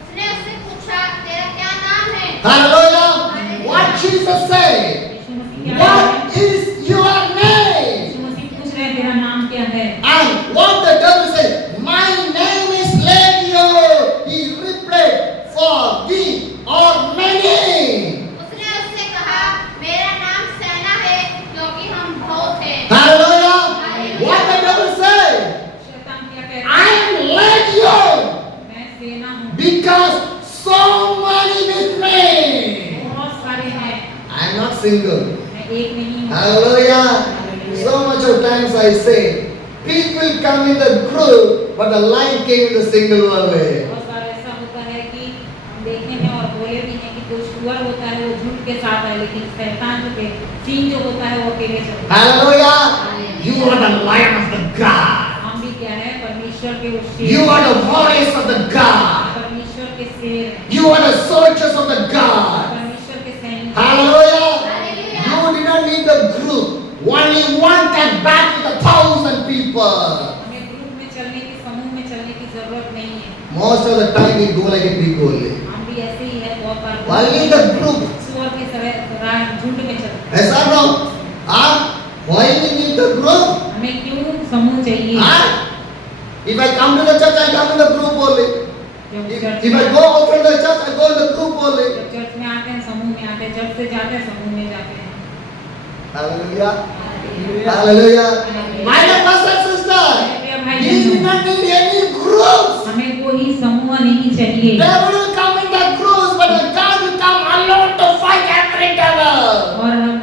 उसने उससे पूछा, तेरा क्या नाम है? Hallelujah. What Jesus said? यीशु मसीह क्या What is your name? यीशु मसीह पूछ रहे हैं तेरा नाम क्या है? And what the devil said, My name is Legion. He replied, For thee are many. उसने उससे कहा, मेरा नाम सेना है, क्योंकि हम बहुत हैं। Hallelujah. What the devil said? शैतान क्या कहता है? I am Legion. मैं सेना हूँ। Because so many with me. बहुत सारे हैं। I am not single. मैं एक नहीं हूँ। Hallelujah. Hallelujah. I said, people come in the group, but the lion came in the single one way. बहुत बार ऐसा होता है कि हम देखते हैं और बोले भी हैं कि जो सुअर होता है वो झुंड के साथ है, लेकिन शैतान सिंह जो होता है वो अकेले चलता है। Hallelujah! You are the lion of the God. हम भी क्या है, परमेश्वर के वो शेर You are the warriors of the God. परमेश्वर के शेर हैं, You are the soldiers of the God. परमेश्वर के सैनिक हैं। Hallelujah! Hallelujah. You did not need the group. Only one can battle with 1,000 people. हमें ग्रुप में चलने की, समूह में चलने की जरूरत नहीं है। Most of the time we go like a pig only. हम भी ऐसे ही है, बहुत बार Only the group. सुअर के तरह झुंड में चलते हैं। Yes or no? Why we need the group? हमें क्यों समूह चाहिए? If I come to the church, I come in the group only. जब If चर्च I में go out from the church, I go in the group only. जब church में आते हैं समूह में आते हैं, चर्च से जाते हैं समूह में जाते हैं। Hallelujah. Hallelujah. My dear brothers and sisters, we do not need any groups. हमें कोई समूह नहीं चाहिए। Devil will come in the groups, but the God will come alone to fight every devil. और हम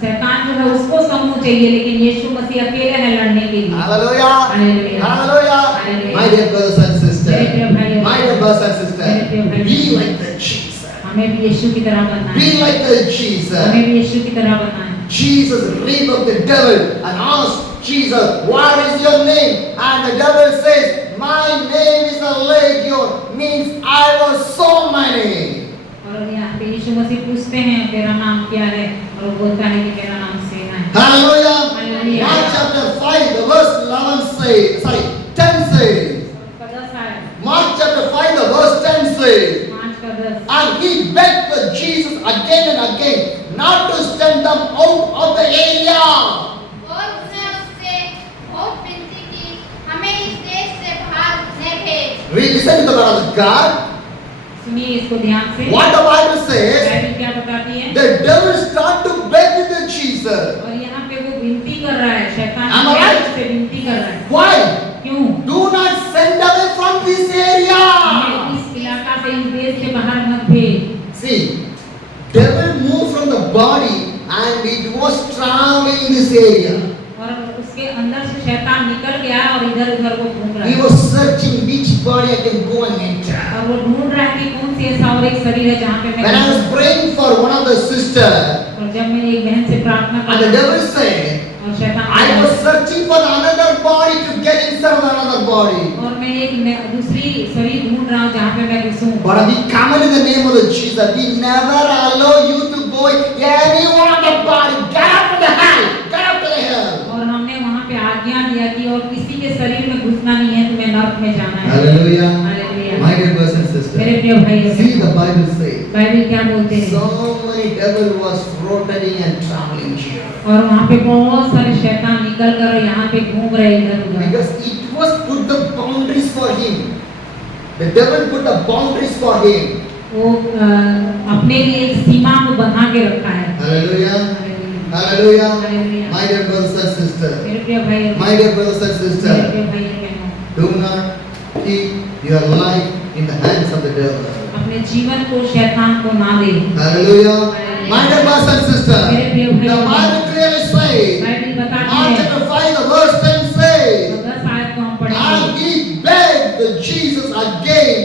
शैतान जो है उसको समूह चाहिए, लेकिन यीशु मसीह अकेले हैं लड़ने के लिए। Hallelujah. Hallelujah. Hallelujah. Hallelujah. My dear brothers and sisters, मेरे प्रिय भाई my dear brothers and sisters, मेरे प्रिय भाई be like the Jesus. हमें भी यीशु की तरह बनना Be है। like the Jesus. हमें भी यीशु की तरह बनना है। Jesus rebuked the devil and asked Jesus, what is your name? And the devil says, my name is a legion, means I was so many. और यहाँ पे यीशु मसीह पूछते हैं तेरा नाम क्या है, और वो बोलता है कि मेरा नाम सेना है। Hallelujah. Hallelujah. Mark chapter 5, the verse 11 says, 10 says. Mark chapter 5, the verse 10 says. 5:10 And he begged for Jesus again and again not to send them out of the area. और उसने उससे बहुत विनती की, हमें इस देश से बाहर न भेज। We listen to the word of God. सुनिए इसको ध्यान से। What the Bible says, Bible क्या बताती है? the devil start to beg with the Jesus. और यहाँ पे वो विनती कर रहा है, शैतान Am I right? से विनती कर रहा है। Why? क्यों? Do not send away from this area. हमें इस इलाका से, इस देश से बाहर मत भेज। See, devil moved from the body and it was traveling in this area. और उसके अंदर से शैतान निकल गया और इधर-उधर वो घूम रहा He है। was searching which body I can go and enter. और वो ढूंढ रहा है कि कौन सी ऐसा और एक शरीर है जहाँ पे मैं When I was praying for one of the sisters, और जब मैंने एक बहन से प्रार्थना and the की devil said, और शैतान I was searching for another body to get inside of another body. और मैं एक दूसरी शरीर ढूंढ रहा हूँ जहाँ पे मैं घुसूं। But we come in the name of the Jesus. We never allow you to go any one of the body. Get up to the hell. Get up to the hell. और हमने वहाँ पे आज्ञा दिया कि और किसी के शरीर में घुसना नहीं है, तुम्हें नरक में जाना है। Hallelujah. Hallelujah. My dear brothers and sisters, मेरे प्रिय भाई और see the Bible says, Bible क्या बोलते हैं? so many devil was rotating and traveling here. और वहाँ पे बहुत सारे शैतान निकल कर यहाँ पे घूम रहे इधर-उधर। Because it was put the boundaries for him. The devil put the boundaries for him. वो अपने लिए एक सीमा को बना के रखा है। Hallelujah. Hallelujah. Hallelujah. Hallelujah. My dear brothers and sisters, मेरे प्रिय भाई और my dear brothers and मेरे sisters, प्रिय भाई और बहनों, do not keep your life in the hands of the devil. अपने जीवन को शैतान को ना दे। Hallelujah. My dear brothers and sisters, मेरे प्रिय भाई the और Bible clearly says, बाइबल बताती Mark है, chapter 5, the verse 10 says, 10 आयत को हम and पढ़ेंगे। he begged the Jesus again,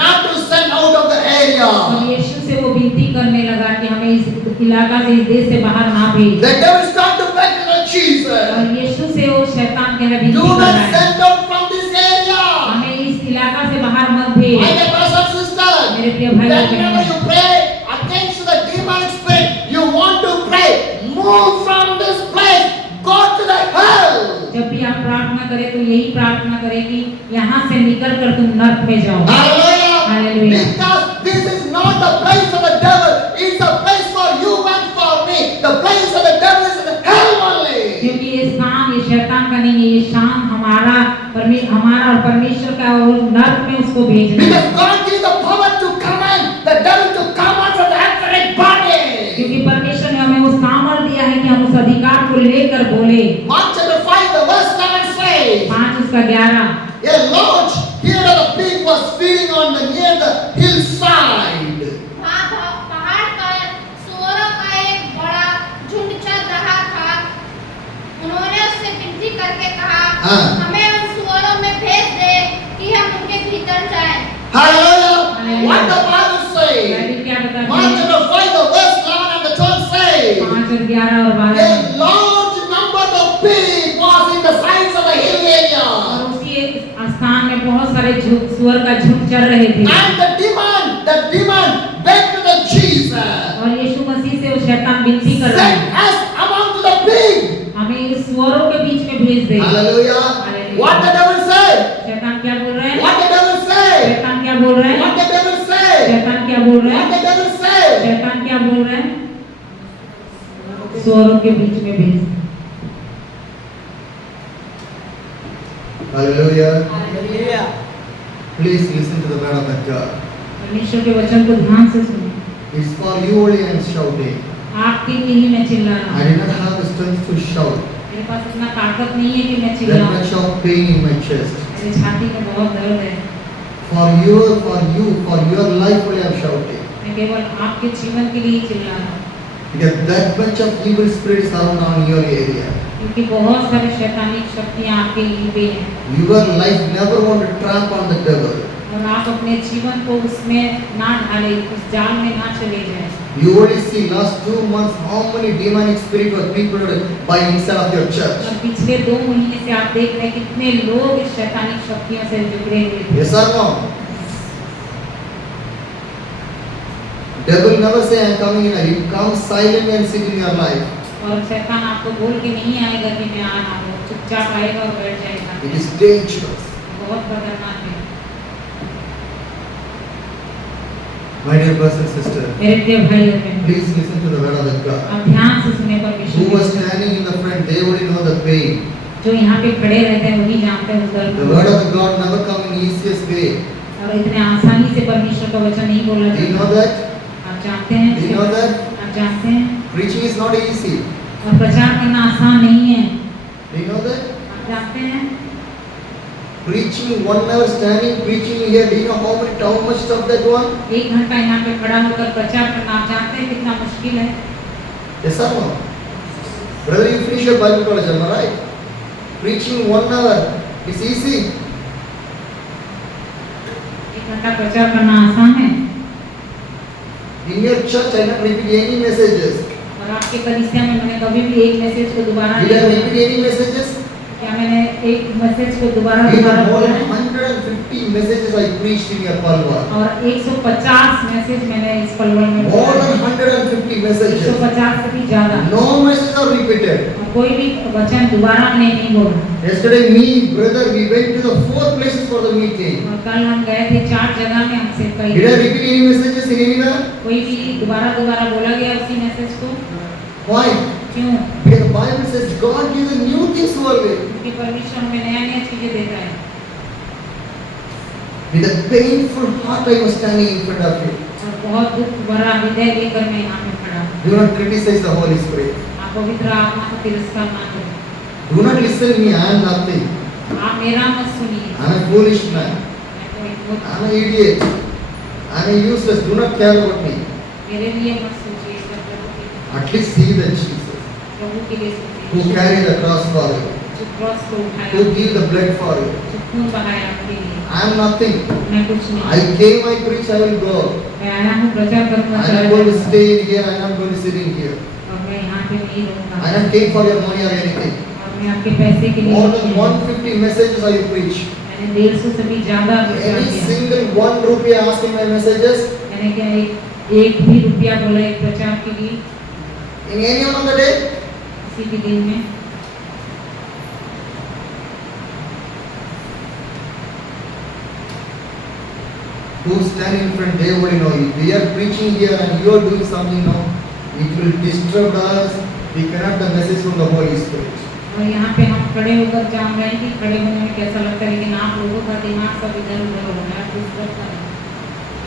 not to send out of the area. और यीशु से वो विनती करने लगा कि हमें इस इलाका से, इस देश से बाहर ना भेज। The devil started to beg to the Jesus, और यीशु से वो शैतान कह रहा है, do विनती कर not रहा है, send out from this area. हमें इस इलाका से बाहर मत भेज। My dear brothers and sisters, मेरे प्रिय भाई और whenever बहनों, you pray against the demonic spirit, you want to pray, move from this place, go to the hell. जब भी आप प्रार्थना करें तो यही प्रार्थना करें कि यहाँ से निकल कर तुम नरक में जाओ। Hallelujah. Hallelujah. Because this is not the place of the devil, it's a place for you and for me. The place of the devil is in the hell only. क्योंकि ये स्थान ये शैतान का नहीं है, ये स्थान हमारा और परमेश्वर का, और नरक में उसको भेजना है। Because God gives the power to command the devil to come out from the accurate body. क्योंकि परमेश्वर ने हमें वो सामर्थ दिया है कि हम उस अधिकार को लेकर बोले। Mark chapter 5, the verse 11 says, 5:11 a large herd of the pig was feeding on the near the hillside. वहाँ पहाड़ पर सूअरों का एक बड़ा झुंड चल रहा था। उन्होंने उससे करके कहा, हाँ। हमें उन सुअरों में भेज दे कि हम उनके भीतर जाएं। Hallelujah. Hallelujah. What the Bible says. Bible क्या बताती Mark है? chapter 5, the verse 11 and the 12 says. 5 और 11 और 12 A large number of pigs was in the sides of the hill area. और उसी एक स्थान में बहुत सारे सुअर का झुंड चल रहे थे And the demon begged to the Jesus. और यीशु मसीह से वो शैतान विनती कर रहा Send है, us among the pigs. हमें इस सुअरों के बीच में भेज दे। Hallelujah. Hallelujah. What the devil said? शैतान क्या बोल रहा है? What the devil said? शैतान क्या बोल रहा है? What the devil said? शैतान क्या बोल रहा What है? the devil said? शैतान क्या बोल रहा है? सुअरों के बीच में भेज। Hallelujah. Hallelujah. Please listen to the word of the God. परमेश्वर के वचन को ध्यान से सुनो। It's for you only I am shouting. आपके लिए ही मैं चिल्ला रहा I हूँ। did not have the strength to shout. मेरे पास इतना ताकत नहीं है कि मैं That चिल्लाऊं। much of pain in my chest. मेरी छाती में बहुत दर्द है। For your life only I am shouting. मैं केवल आपके जीवन के लिए ही चिल्ला रहा हूँ, Because that much of evil spirits are around your area. क्योंकि बहुत सारे शैतानिक शक्तियाँ आपके लिए भी हैं Your life never want to tramp on the devil. और आप अपने जीवन को उसमें ना ढाले, उस जाल में ना चले जाएं। You only see last 2 months how many demonic spirit were people by inside of your church. और पिछले 2 महीने से आप देख रहे हैं कितने लोग इस शैतानिक शक्तियों से जुड़े हुए थे। Yes or no? Devil never say I am coming in. He comes silently and sit in your life. और शैतान आपको बोल के नहीं आएगा कि मैं आ रहा हूँ, चुपचाप आएगा और बैठ जाएगा। It is dangerous. बहुत खतरनाक है। My dear brothers and sisters, मेरे प्रिय भाई और बहन, please listen to the word of the God. आप ध्यान से सुने परमेश्वर Who की was वचन। standing in the front, they only know the pain. जो यहाँ पे खड़े रहते हैं वही जानते हैं उस दर्द The को। word of the God never come in easiest way. और इतने आसानी से परमेश्वर का वचन नहीं बोला Do you know जाता। that? आप जानते हैं? Do you know that? आप जानते हैं? Preaching is not easy. और प्रचार करना आसान नहीं है। Do you know that? आप जानते हैं? Preaching 1 hour standing, preaching here. Do you know how much tough that one? 1 घंटा यहाँ पे खड़ा होकर प्रचार करना आप जानते हैं कितना मुश्किल है? Yes or no? Brother, you finish your Bible college, am I right? Preaching 1 hour is easy. 1 घंटा प्रचार करना आसान है? In your church, I not repeat any messages. और आपके कलीसिया में मैंने कभी भी एक मैसेज को दोबारा Did I नहीं repeat any messages? क्या मैंने एक मैसेज को दोबारा In दोबारा more बोला than है? 150 messages I preached in your Palwa. और 150 मैसेज मैंने इस पलवल में More बोला than है। 150 messages. 150 से भी ज्यादा। No messages are repeated. और कोई भी वचन दोबारा हमने नहीं बोला। Yesterday, me, brother, we went to the 4 places for the meeting. और कल हम गए थे 4 जगह में हमसे कई। Did I repeat any messages in anywhere? कोई भी दोबारा बोला गया उसी मैसेज को? Why? क्यों? Because the Bible says God gives a new things to our way. क्योंकि परमेश्वर हमें नया-नया चीजें देता है। With a painful heart, I was standing in front of you. और बहुत दुख भरा हृदय लेकर मैं यहाँ पे खड़ा हूँ। Do not criticize the Holy Spirit. आप पवित्र आत्मा का तिरस्कार ना करें। Do not listen to me. I am nothing. आप मेरा मत सुनिए। I am a foolish man. मैं तो एक बहुत- I am an idiot. I am a useless. Do not care about me. मेरे लिए मत सोचिए, सब प्रभु के- At least see the Jesus प्रभु के लिए who सोचिए। carried the cross for you, जो क्रॉस को उठाया, who gave the blood for you. जो खून बहाया आपके लिए। I am nothing. मैं कुछ नहीं। I came, I preach, I will go. मैं आया हूँ प्रचार करूँगा, I am चला not going to जाऊँगा। stay in here. I am not going to sit in here. और मैं यहाँ पे नहीं रहूँगा। I am not came for your money or anything. और मैं आपके पैसे के लिए More नहीं than हूँ। 150 messages I preach. मैंने 150 से भी ज्यादा प्रचार Any किया। single 1 rupee asking my messages मैंने क्या एक भी रुपया बोला एक प्रचार के लिए in any one of the day? किसी भी दिन में? Who stand in front, they would know. If we are preaching here and you are doing something now, it will disturb us. We cannot the message from the Holy Spirit. और यहाँ पे हम खड़े होकर जान रहे हैं कि खड़े होने में कैसा लगता है, लेकिन आप लोगों का दिमाग सब इधर उधर हो रहा है, डिस्टर्ब कर रहा है।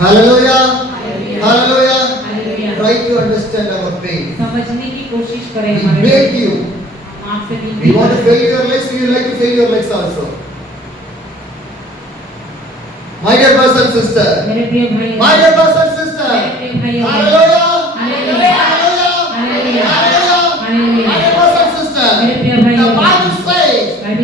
Hallelujah! Hallelujah. Hallelujah! Hallelujah. Try to understand our pain. समझने की कोशिश करें We हमारे beg you. हम आपसे We विनती want to करते fail your legs. We would like to fail your legs also. My dear brothers and हैं। sisters. मेरे प्रिय भाई, My dear brothers and sisters. मेरे प्रिय भाई, Hallelujah! Hallelujah. Hallelujah! Hallelujah. Hallelujah! Hallelujah. My dear brothers and sisters. मेरे प्रिय भाई, The Bible says बाइबल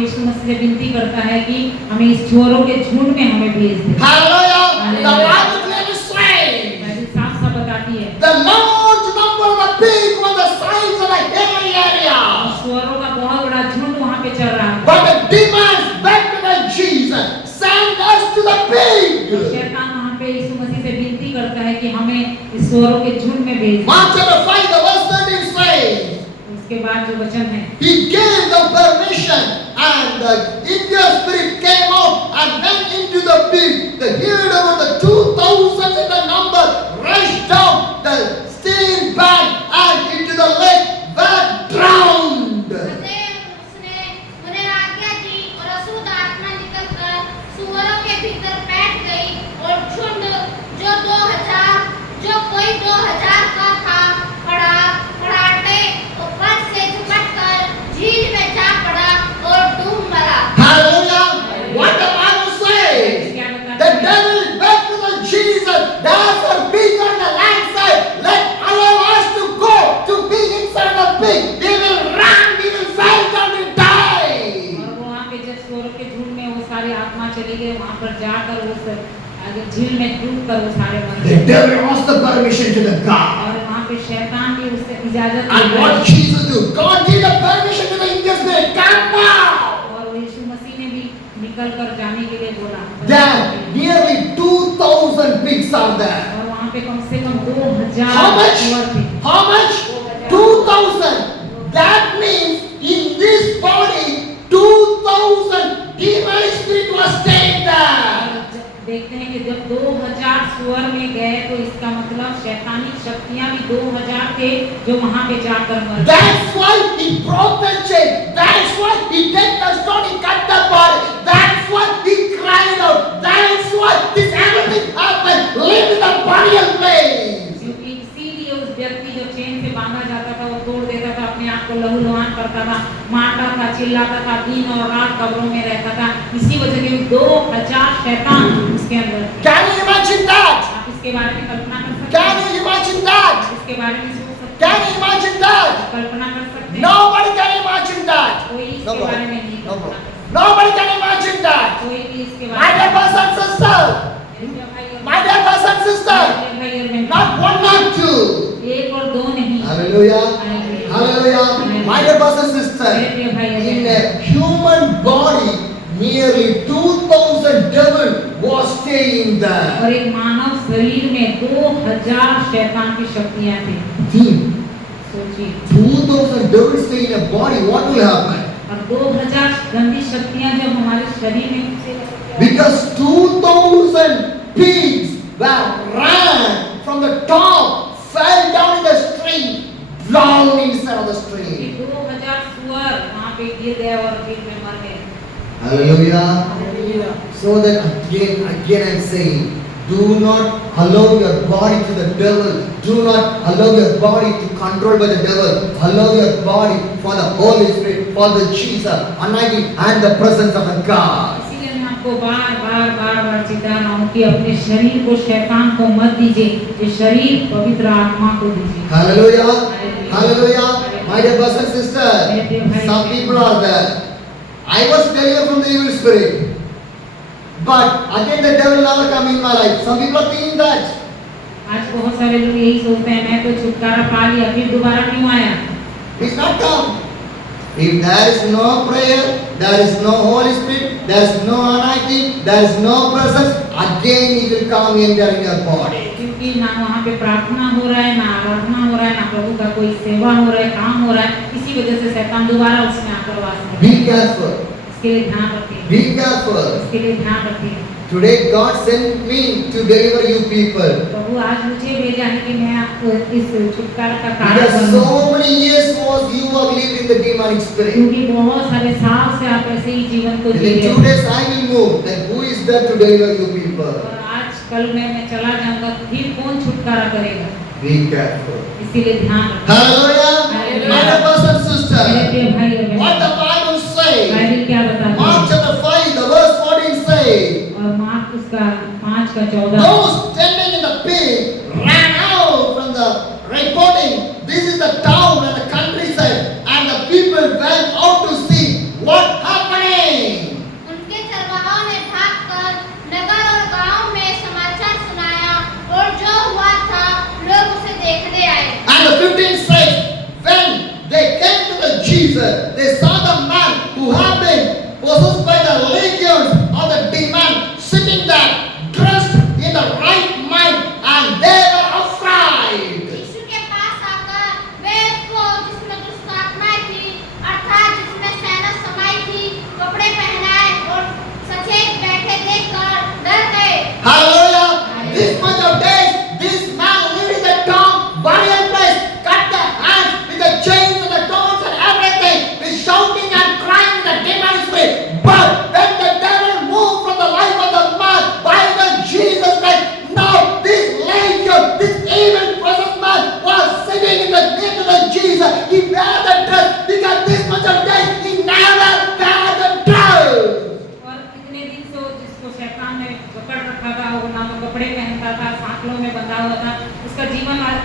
पे यीशु मसीह से विनती करता है कि हमें इस चोरों के झुंड में हमें भेज दे। Hallelujah. The Hallelujah। Bible clearly says Bible साफ-साफ बताती है the large number of the pigs were the signs of a hilly area. चोरों का बहुत बड़ा झुंड वहाँ पे चल रहा था। But the demons begged by Jesus, send us to the pig. शैतान वहाँ पे यीशु मसीह से विनती करता है कि हमें इस चोरों के झुंड में भेज दे। Mark chapter 5, the verse 13 says, उसके बाद जो वचन है, He gave the permission, and the Indian spirit came out and went into the pig. The herd about the 2,000 in the number rushed down the steam bank and into the lake were drowned. उसने उन्हें आज्ञा दी और अशुद्ध आत्मा निकलकर सुअरों के भीतर बैठ गई और झुंड जो कोई 2000 का था फड़ाटे ऊपर से झपटकर झील में जा पड़ा और डूब मरा। Hallelujah! What the Bible says? क्या बताता The है? devil begged with Jesus, there's a pig on the land side. Let allow us to go to be inside the pig. We will run, we will fall down and die. और वो वहाँ पे जब चोरों के झुंड में वो सारी आत्मा चली गई, वहाँ पर जाकर उस आगे झील में डूबकर वो सारे मर The गए। devil asked the permission to the God. और वहाँ पे शैतान भी उससे इजाजत And ले what Jesus do? God gave the permission to the Indian spirit. Come now. और यीशु मसीह ने भी निकल कर जाने के लिए बोला। There nearly 2,000 pigs are there. और वहाँ पे कम से कम 2000 How much? सुअर थे। How much? 2,000. That means in this body 2,000 demonic spirit was staying there. देखते हैं कि जब 2000 सुअर में गए तो इसका मतलब शैतानिक शक्तियां भी 2000 थे जो वहां पे जाकर मर गए। That's why he broke the chain. That's why he took the stone, he cut the body. That's why he cried out. That's why this everything happened. Live in the burial place. क्योंकि इसीलिए उस व्यक्ति जो chain से बांधा जाता था वो तोड़ देता था, अपने आप को लहूलुहान करता था, मारता था, चिल्लाता था, दिन और रात कब्रों में रहता था। इसी वजह से 2000 शैतान उसके अंदर थे। Can you imagine that? आप इसके बारे में कल्पना कर सकते Can हैं? you imagine that? इसके बारे में सोच सकते Can हैं? you imagine that? कल्पना कर सकते हैं? Nobody can imagine that. कोई इसके बारे में नहीं कल्पना कर सकता। Nobody can imagine that. कोई भी इसके My बारे dear में brothers and sisters, my dear brothers and sisters, not one, not two. एक और दो नहीं। Hallelujah. Hallelujah. My dear brothers and sisters, in a human body, nearly 2,000 devil was staying there. और एक मानव शरीर में 2000 शैतान की शक्तियां थी। Think, सोचिए, 2,000 devils stay in a body, what will happen? और 2000 गंदी शक्तियां जब हमारे शरीर में घुसेंगी तो क्या होगा? Because 2,000 pigs were ran from the top, fell down in the stream, drowned inside of the कि stream. 2000 सुअर वहाँ पे गिर गए और झील में मर गए। Hallelujah. So that again I'm saying, do not allow your body to the devil. Do not allow your body to control by the devil. Allow your body for the Holy Spirit, for the Jesus, anointing and the presence of the God. इसीलिए मैं आपको बार चिता रहा हूँ कि अपने शरीर को शैतान को मत दीजिए, ये शरीर पवित्र आत्मा को दीजिए। Hallelujah. Hallelujah. My dear brothers and sisters, some people are there. I was delivered from the evil spirit. But again the devil never come in my life. Some people are thinking that. आज बहुत सारे लोग यही सोचते हैं मैं तो छुटकारा पा लिया फिर दोबारा क्यों आया? It's not come. If there is no prayer, there is no Holy Spirit, there is no anointing, there is no presence, again it will come enter in your body. क्योंकि ना वहाँ पे प्रार्थना हो रहा है, ना आराधना हो रहा है, ना प्रभु का कोई सेवा हो रहा है, काम हो रहा है, इसी वजह से शैतान दोबारा उसमें आकर वास करता है। Be careful. इसके लिए ध्यान रखिए। Be careful. इसके लिए ध्यान रखिए। Today God sent me to deliver you people. प्रभु आज मुझे भेजा है कि मैं आपको इस छुटकारा का कारण Because बनूं। so many years was you have lived in the demonic spirit. क्योंकि बहुत सारे साल से आप ऐसे ही जीवन को जी In रहे 2 हैं। days I will move. Then who is there to deliver you people? और आज कल मैं चला जाऊंगा फिर कौन छुटकारा करेगा? Be careful. इसीलिए ध्यान रखिए। Hallelujah. Hallelujah. My dear brothers and मेरे sisters, प्रिय भाई और what बहन, the Bible says. बाइबल क्या बताती Mark है? chapter 5, the verse 14 says, और मार्क उसका 5 का 14 those standing in the pit ran out from the reporting, this is the town and the countryside, and the people went out to see what happening.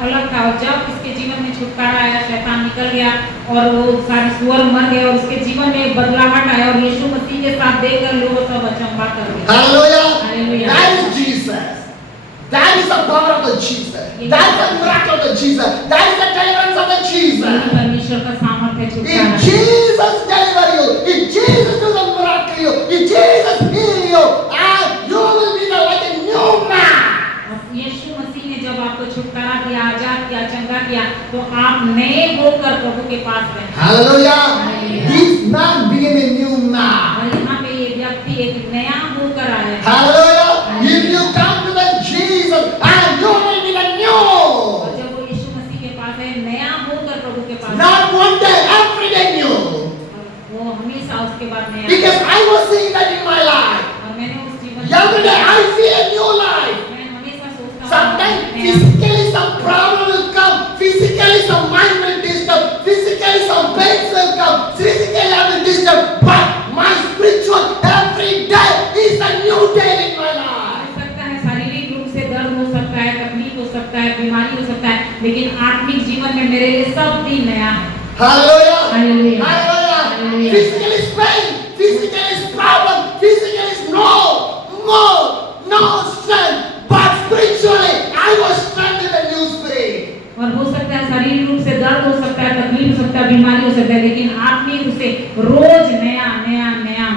अलग था, और जब उसके जीवन में छुटकारा आया, शैतान निकल गया और वो सारे सुअर मर गए और उसके जीवन में एक बदलाहट आया और यीशु मसीह के साथ देखकर लोग सब अचंभा कर गए। Hallelujah. Hallelujah. That is Jesus. That is the power of the Jesus. That is the miracle of the Jesus. That is the deliverance of the Jesus. यही परमेश्वर का सामर्थ्य है If छुटकारा। Jesus deliver you, if Jesus do the miracle you, if Jesus heal you, and you will be like a new man. और यीशु मसीह ने जब आपको छुटकारा दिया, आजाद किया, चंगा किया, तो आप नए होकर प्रभु के पास गए। Hallelujah. Hallelujah. This man became a new man. और यहाँ पे ये व्यक्ति एक नया होकर आया। Hallelujah. If you come to the Jesus, and you will be the new. और जब वो यीशु मसीह के पास है, नया होकर प्रभु के पास, Not one day, every day new. वो हमेशा उसके बाद नया। Because I was seeing that in my life. और मैंने उस जीवन Every day I feel a new life. मैं हमेशा सोचता हूँ, Sometimes नया। physically some problem will come, physically some mind will disturb, physically some pains will come, physically I will disturb, but my spiritual every day is a new day in my life. हो सकता है शारीरिक रूप से दर्द हो सकता है, तकलीफ हो सकता है, बीमारी हो सकता है, लेकिन आत्मिक जीवन में मेरे लिए सब दिन नया है। Hallelujah. Hallelujah. Hallelujah. Hallelujah. Physically is pain, physically is problem, physically is no strength, but spiritually I was strengthened in a new spirit. और हो सकता है शारीरिक रूप से दर्द हो सकता है, तकलीफ हो सकता है, बीमारी हो सकता है, लेकिन आत्मिक रूप से रोज नया नया नया।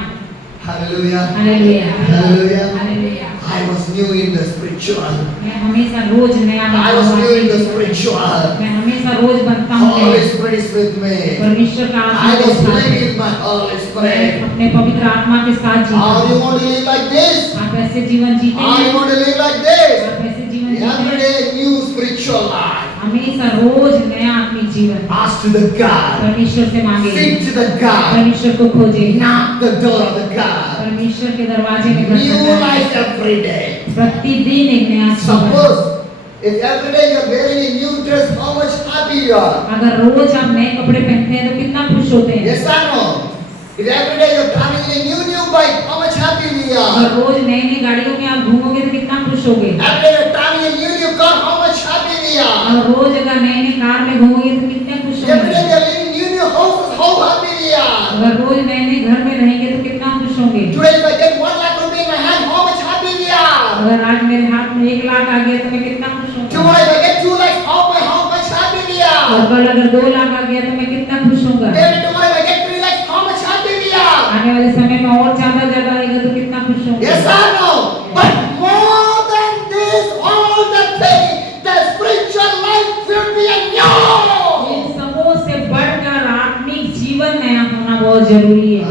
Hallelujah. Hallelujah Hallelujah. Hallelujah. I was new in the spiritual. मैं हमेशा रोज नया I was new in the बनता हूँ। spiritual. मैं हमेशा रोज बनता हूँ। Holy Spirit is with me. परमेश्वर का I आत्मा was के साथ living with my Holy मैं Spirit. अपने पवित्र आत्मा के साथ जीता How हूँ। you want to live like this? आप ऐसे जीवन जीते How you हैं, want to live like this? आप ऐसे जीवन जीते Every हैं, day new spiritual life. हमेशा रोज नया आत्मिक जीवन। Ask to the God. परमेश्वर से मांगे, Seek to the God. परमेश्वर को खोजे, Knock the door of the God. परमेश्वर के दरवाजे में New खटखटाएं। life every day. प्रतिदिन एक नया जीवन। Suppose if every day you are wearing a new dress, how much happy you are? अगर रोज आप नए कपड़े पहनते हैं तो कितना खुश होते हैं। Yes or no? If every day you are traveling in a new bike, how much happy we अगर are? रोज नई नई गाड़ियों में आप घूमोगे तो कितना खुश होगे। Every day you are traveling in a new car, how much happy we are? और रोज अगर नए नए कार में घूमोगे तो कितने खुश Every day होंगे। we are living in new houses, how happy we are? अगर रोज नए नए घर में रहेंगे तो कितना खुश होंगे। Today if I get 1 lakh rupee in my hand, how much happy we are? अगर आज मेरे हाथ में 1 लाख आ गया तो मैं कितना खुश होंगे। Tomorrow if I get 2 lakhs, how much happy we और are? कल अगर 2 लाख आ गया तो मैं कितना खुश होऊंगा। Maybe tomorrow if I get 3 lakhs, how much happy we are? आने वाले समय में और ज्यादा आएगा तो कितना खुश होंगे। Yes or no? But more than this, all the things, the spiritual life will be a in new. सबों से बढ़कर आत्मिक जीवन नया होना बहुत जरूरी है।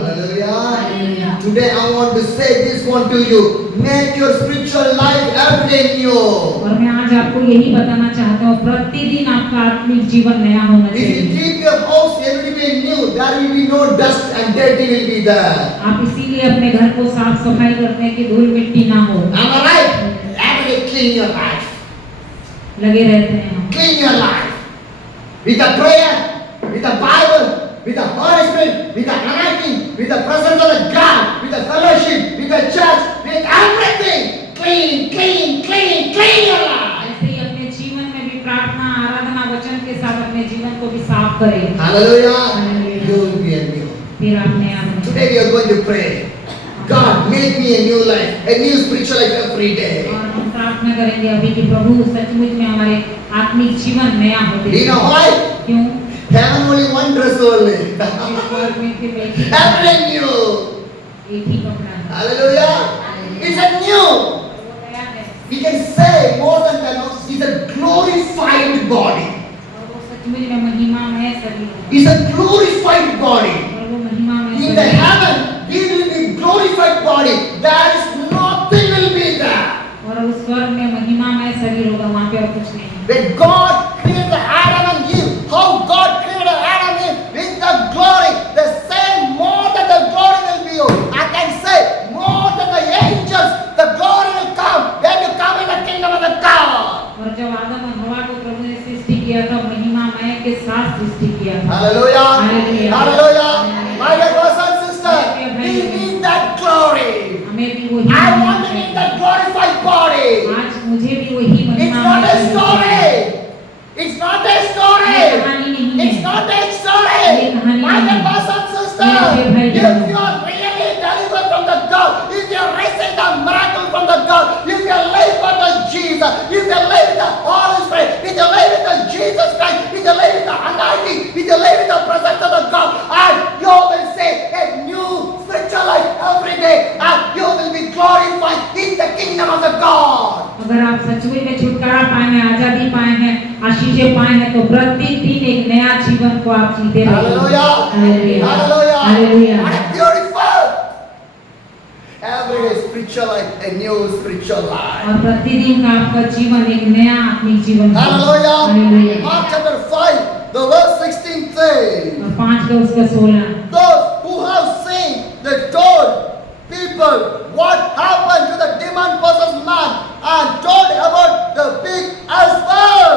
Hallelujah. Today I want to say this one to you. Make your spiritual life every day new. और मैं आज आपको यही बताना चाहता हूँ, प्रतिदिन आपका आत्मिक जीवन नया होना If you चाहिए। keep your house every day new, there will be no dust and dirty will be there. आप इसीलिए अपने घर को साफ सफाई करते हैं कि धूल मिट्टी ना हो। Am I right? Every day clean your life. लगे रहते हैं हम। Clean your life. With the prayer, with the Bible, with the Holy Spirit, with the anointing, with the presence of the God, with the fellowship, with the church, with everything. Clean your life. ऐसे ही अपने जीवन में भी प्रार्थना, आराधना, वचन के साथ अपने जीवन को भी साफ करें। Hallelujah. Hallelujah. You will be a new. फिर आप नया बनेंगे। Today we are going to pray. God, make me a new life, a new spiritual life every day. और हम प्रार्थना करेंगे अभी कि प्रभु सचमुच में हमारे आत्मिक जीवन नया हो Do they. you know why? क्यों? Heaven only one dress only. ईश्वर में सिर्फ एक ही Every day new. कपड़ा है। Hallelujah. It's a new. वो नया है। We can say more than that. It's a glorified body. और वो सचमुच में महिमामय शरीर है। It's a glorified body. और वो महिमामय In the शरीर है। heaven, we will be glorified body. There is nothing will be there. और उस स्वर्ग में महिमामय शरीर होगा, वहाँ पे और कुछ नहीं है। When God created Adam and Eve, how God created Adam and Eve with the glory, the same more than the glory will be you. I can say more than the angels, the glory will come when you come in the kingdom of the God. और जब आदम और हवा को प्रभु ने सृष्टि किया था, महिमामय के साथ सृष्टि किया था। Hallelujah. Hallelujah. Hallelujah. My dear brothers and sisters, we need that glory. हमें भी वही I महिमा want to need चाहिए। that glorified body. आज मुझे भी वही It's महिमा not a चाहिए। story. नहीं It's है, not a ये story. कहानी My नहीं है। brothers and sisters, मेरे भाई if बहन, you are really delivered from the God, if you are receiving the miracle from the God, if you live for the Jesus, if you live with the Holy Spirit, if you live with the Jesus Christ, if you live with the anointing, if you live with the presence of the God, and you will see a new spiritual life every day, and you will be glorified in the kingdom of the God. अगर आप सचमुच में छुटकारा पाए हैं, आजादी पाए हैं, आशीषें पाए हैं, तो प्रतिदिन एक नया जीवन को आप जीते रहिए। Hallelujah. Hallelujah, Hallelujah. Hallelujah. What a beautiful. Every day spiritual life, a new spiritual life. और प्रतिदिन का आपका जीवन एक नया आत्मिक जीवन है। Hallelujah. Hallelujah. Mark chapter 5, the verse 16 says, और 5 का उसका 16। those who have seen, they told people what happened to the demon possessed man and told about the pig as well.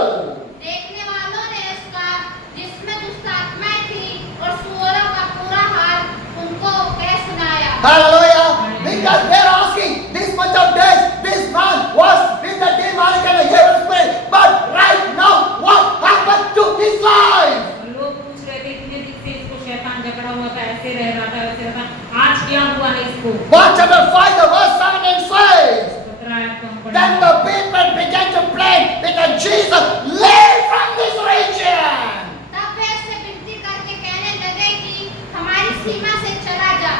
देखने वालों ने उसका जिसमें दुष्ट आत्माएं थी और सुअरों का पूरा हाल उनको कह सुनाया। Hallelujah. Because they're asking this much of days, this man was with the demonic and the evil spirit, but right now, what happened to his life? और लोग पूछ रहे थे इतने दिन से इसको शैतान जकड़ा हुआ था, ऐसे रह रहा था, वैसे रहा था, आज क्या हुआ है इसको? Mark chapter 5, the verse 17 says, 17 आयत को हम पढ़ेंगे। then the people began to plead because Jesus left from this region. तब वे उससे विनती करके कहने लगे कि हमारी सीमा से चला जा।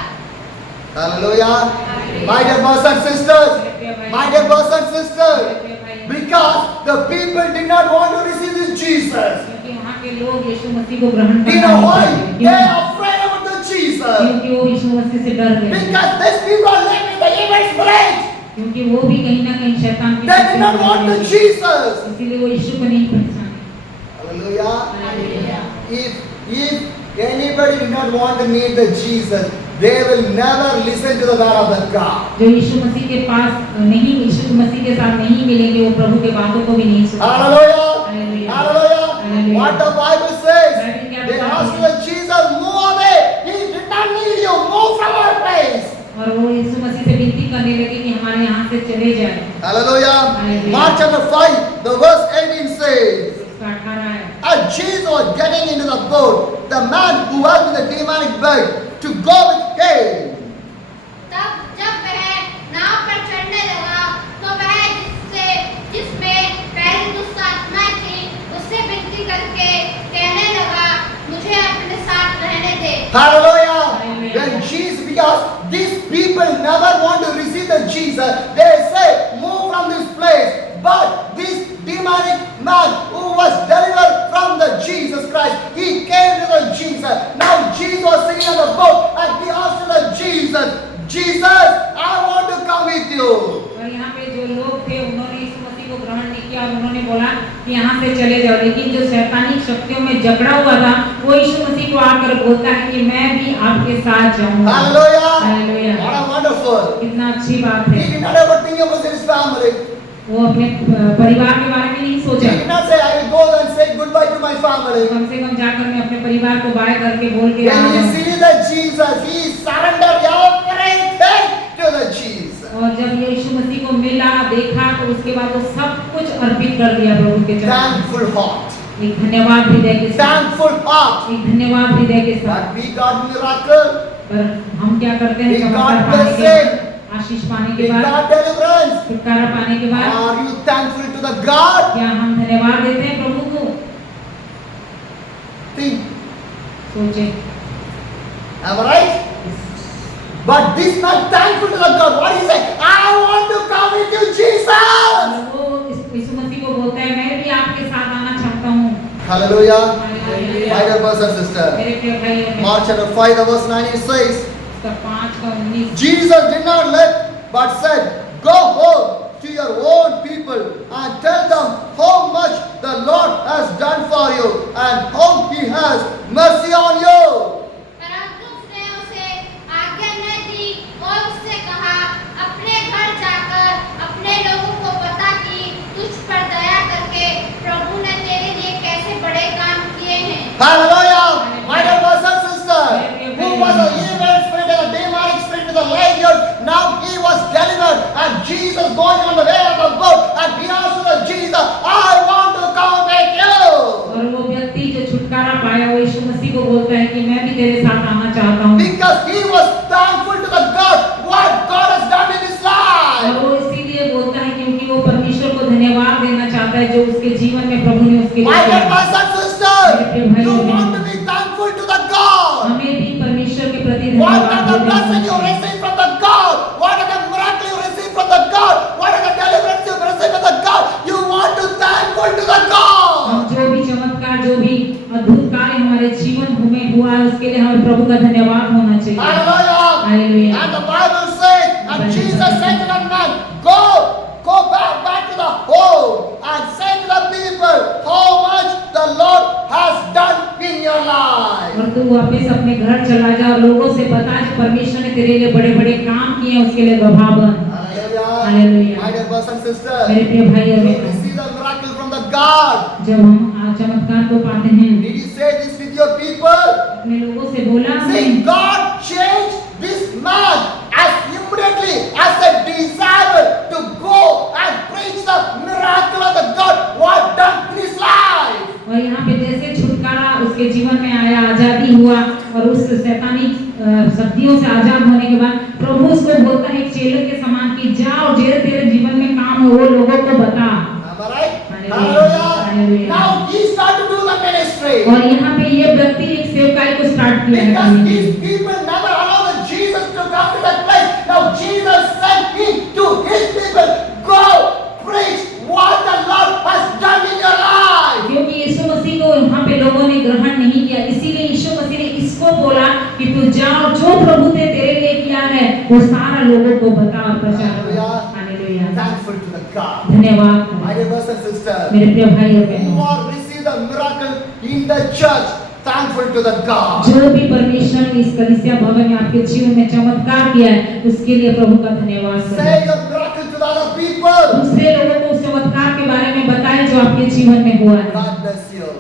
Hallelujah. My dear brothers and sisters, my dear brothers and sisters, because the people did not want to receive this Jesus. क्योंकि वहाँ के लोग यीशु मसीह को ग्रहण You करना know नहीं why? चाहते। They are afraid about the Jesus. क्योंकि वो यीशु मसीह से डर गए। Because these people are living the evil spirit. क्योंकि वो भी कहीं ना कहीं शैतान की They did not want the Jesus. इसीलिए वो यीशु को नहीं पहचाने। Hallelujah. Hallelujah. If anybody did not want to meet the Jesus, they will never listen to the word of the God. जो यीशु मसीह के पास नहीं, यीशु मसीह के साथ नहीं मिलेंगे, वो प्रभु के बातों को भी नहीं सुनेंगे। Hallelujah. Hallelujah. Hallelujah. Hallelujah. What the Bible says, Bible क्या they बताती asked है? the Jesus, move away. He did not need you. Move from our place. और वो यीशु मसीह से विनती करने लगे कि हमारे यहाँ से चले जाए। Hallelujah. Hallelujah. Mark chapter 5, the verse 18 says, उसका 18 है। as Jesus was getting into the boat, the man who was with the demonic begged to go with him. तब जब वह नाव पर चढ़ने लगा तो वह जिसमें पहली दुष्ट आत्माएं थी उससे विनती करके कहने लगा मुझे अपने साथ रहने दे। Hallelujah. Hallelujah. When Jesus, because these people never want to receive the Jesus, they say, move from this place. But this demonic man who was delivered from the Jesus Christ, he came to the Jesus. Now Jesus was sitting on the boat and he asked the Jesus, I want to come with you. और यहाँ पे जो लोग थे उन्होंने यीशु मसीह को ग्रहण नहीं किया और उन्होंने बोला कि यहाँ से चले जाओ, लेकिन जो शैतानिक शक्तियों में जकड़ा हुआ था वो यीशु मसीह को आकर बोलता है कि मैं भी आपके साथ जाऊंगा। Hallelujah. Hallelujah. What a wonderful. कितना अच्छी बात He है। did not ever think about his family. वो अपने परिवार के बारे में नहीं He सोचा। did not say, I will go and say goodbye to my family. कम से कम जाकर मैं अपने परिवार को बाय करके बोल के When he आऊंगा। sees the Jesus, he surrendered everything to the Jesus. और जब यीशु मसीह को मिला, देखा, तो उसके बाद वो सब कुछ अर्पित कर दिया प्रभु के चरणों में। Thankful heart. एक धन्यवाद हृदय के साथ। Thankful heart. एक धन्यवाद हृदय के साथ। But we got miracle. पर हम क्या करते हैं? We चमत्कार got पाने के blessing. बाद, आशीष पाने We के बाद, got deliverance. छुटकारा पाने के बाद, Are you thankful to the God? क्या हम धन्यवाद देते हैं प्रभु को? Think. सोचे। Am I right? But this man thankful to the God. What he say? I want to come with you, Jesus. और वो यीशु मसीह को बोलता है, मैं भी आपके साथ आना चाहता हूँ। Hallelujah. Hallelujah. My dear brothers and sisters. मेरे प्रिय भाई और Mark chapter 5, the verse 9 it says, उसका 5 का 19। Jesus did not let, but said, go home to your own people and tell them how much the Lord has done for you and how he has mercy on you. परंतु उसने उसे आज्ञा न दी और उससे कहा अपने घर जाकर अपने लोगों को बता कि तुझ पर दया करके प्रभु ने तेरे लिए कैसे बड़े काम किए हैं। Hallelujah. My dear brothers and sisters, who was an evil spirit and a demonic spirit with a lion, now he was delivered and Jesus going on the way of the boat and he asked the Jesus, I want to come with you. और वो व्यक्ति जो छुटकारा पाए यीशु मसीह को बोलता है कि मैं भी तेरे साथ आना चाहता हूँ, because he was thankful to the God what God has done in his life. और वो इसीलिए बोलता है क्योंकि वो परमेश्वर को धन्यवाद देना चाहता है जो उसके जीवन में प्रभु ने उसके लिए My किया। dear brothers and sisters, you want to be thankful to the God. हमें भी परमेश्वर के प्रति What धन्यवाद are the देना blessings you चाहिए। receive from the God? What are the miracles you receive from the God? What are the deliverance you receive from the God? You want to thankful to the हम God. जो भी चमत्कार, जो भी अद्भुत कार्य हमारे जीवन में हुआ है उसके लिए हमें प्रभु का धन्यवाद होना चाहिए। Hallelujah. Hallelujah. And the Bible says, and Jesus said to the man, go back to the home and say to the people how much the Lord has done in your life. और तू वापस अपने घर चला जा और लोगों से बता कि परमेश्वर ने तेरे लिए बड़े-बड़े काम किए हैं, उसके लिए गवाह बन। Hallelujah. My dear brothers and sisters, मेरे प्रिय भाई और we बहनों, receive the miracle from the God. जब हम चमत्कार को पाते हैं, Did you say this with your people? अपने लोगों से बोला See, हमने, God changed this man as immediately as a desire to go and preach the miracle of the God what done in his life. और यहाँ पे जैसे छुटकारा उसके जीवन में आया, आजादी हुआ और उस शैतानी शक्तियों से आजाद होने के बाद प्रभु उसको बोलता है एक चेले के समान कि जा और जो तेरे जीवन में काम हो वो लोगों को बता। Am I right? Hallelujah. Hallelujah. Now he started to do the ministry. और यहाँ पे ये व्यक्ति एक सेवकाई को स्टार्ट किया है Because करने के these लिए। people never allowed Jesus to come to that place. Now Jesus sent him to his people. Go preach what the Lord has done in your life. क्योंकि यीशु मसीह को यहाँ पे लोगों ने ग्रहण नहीं किया, इसीलिए यीशु मसीह ने इसको बोला कि तू जाओ जो प्रभु ने तेरे लिए किया है वो सारा लोगों को बता और प्रचार कर। Hallelujah. Thankful to the God. धन्यवाद My dear brothers and sisters, मेरे प्रिय भाई और who बहनों, are received the miracle in the church, thankful to the God. जो भी परमेश्वर ने इस कलीसिया भवन में आपके जीवन में चमत्कार किया है उसके लिए प्रभु का धन्यवाद Say करें। the miracle to the other people. दूसरे लोगों को उस चमत्कार के बारे में बताएं जो आपके जीवन में हुआ है। God bless you.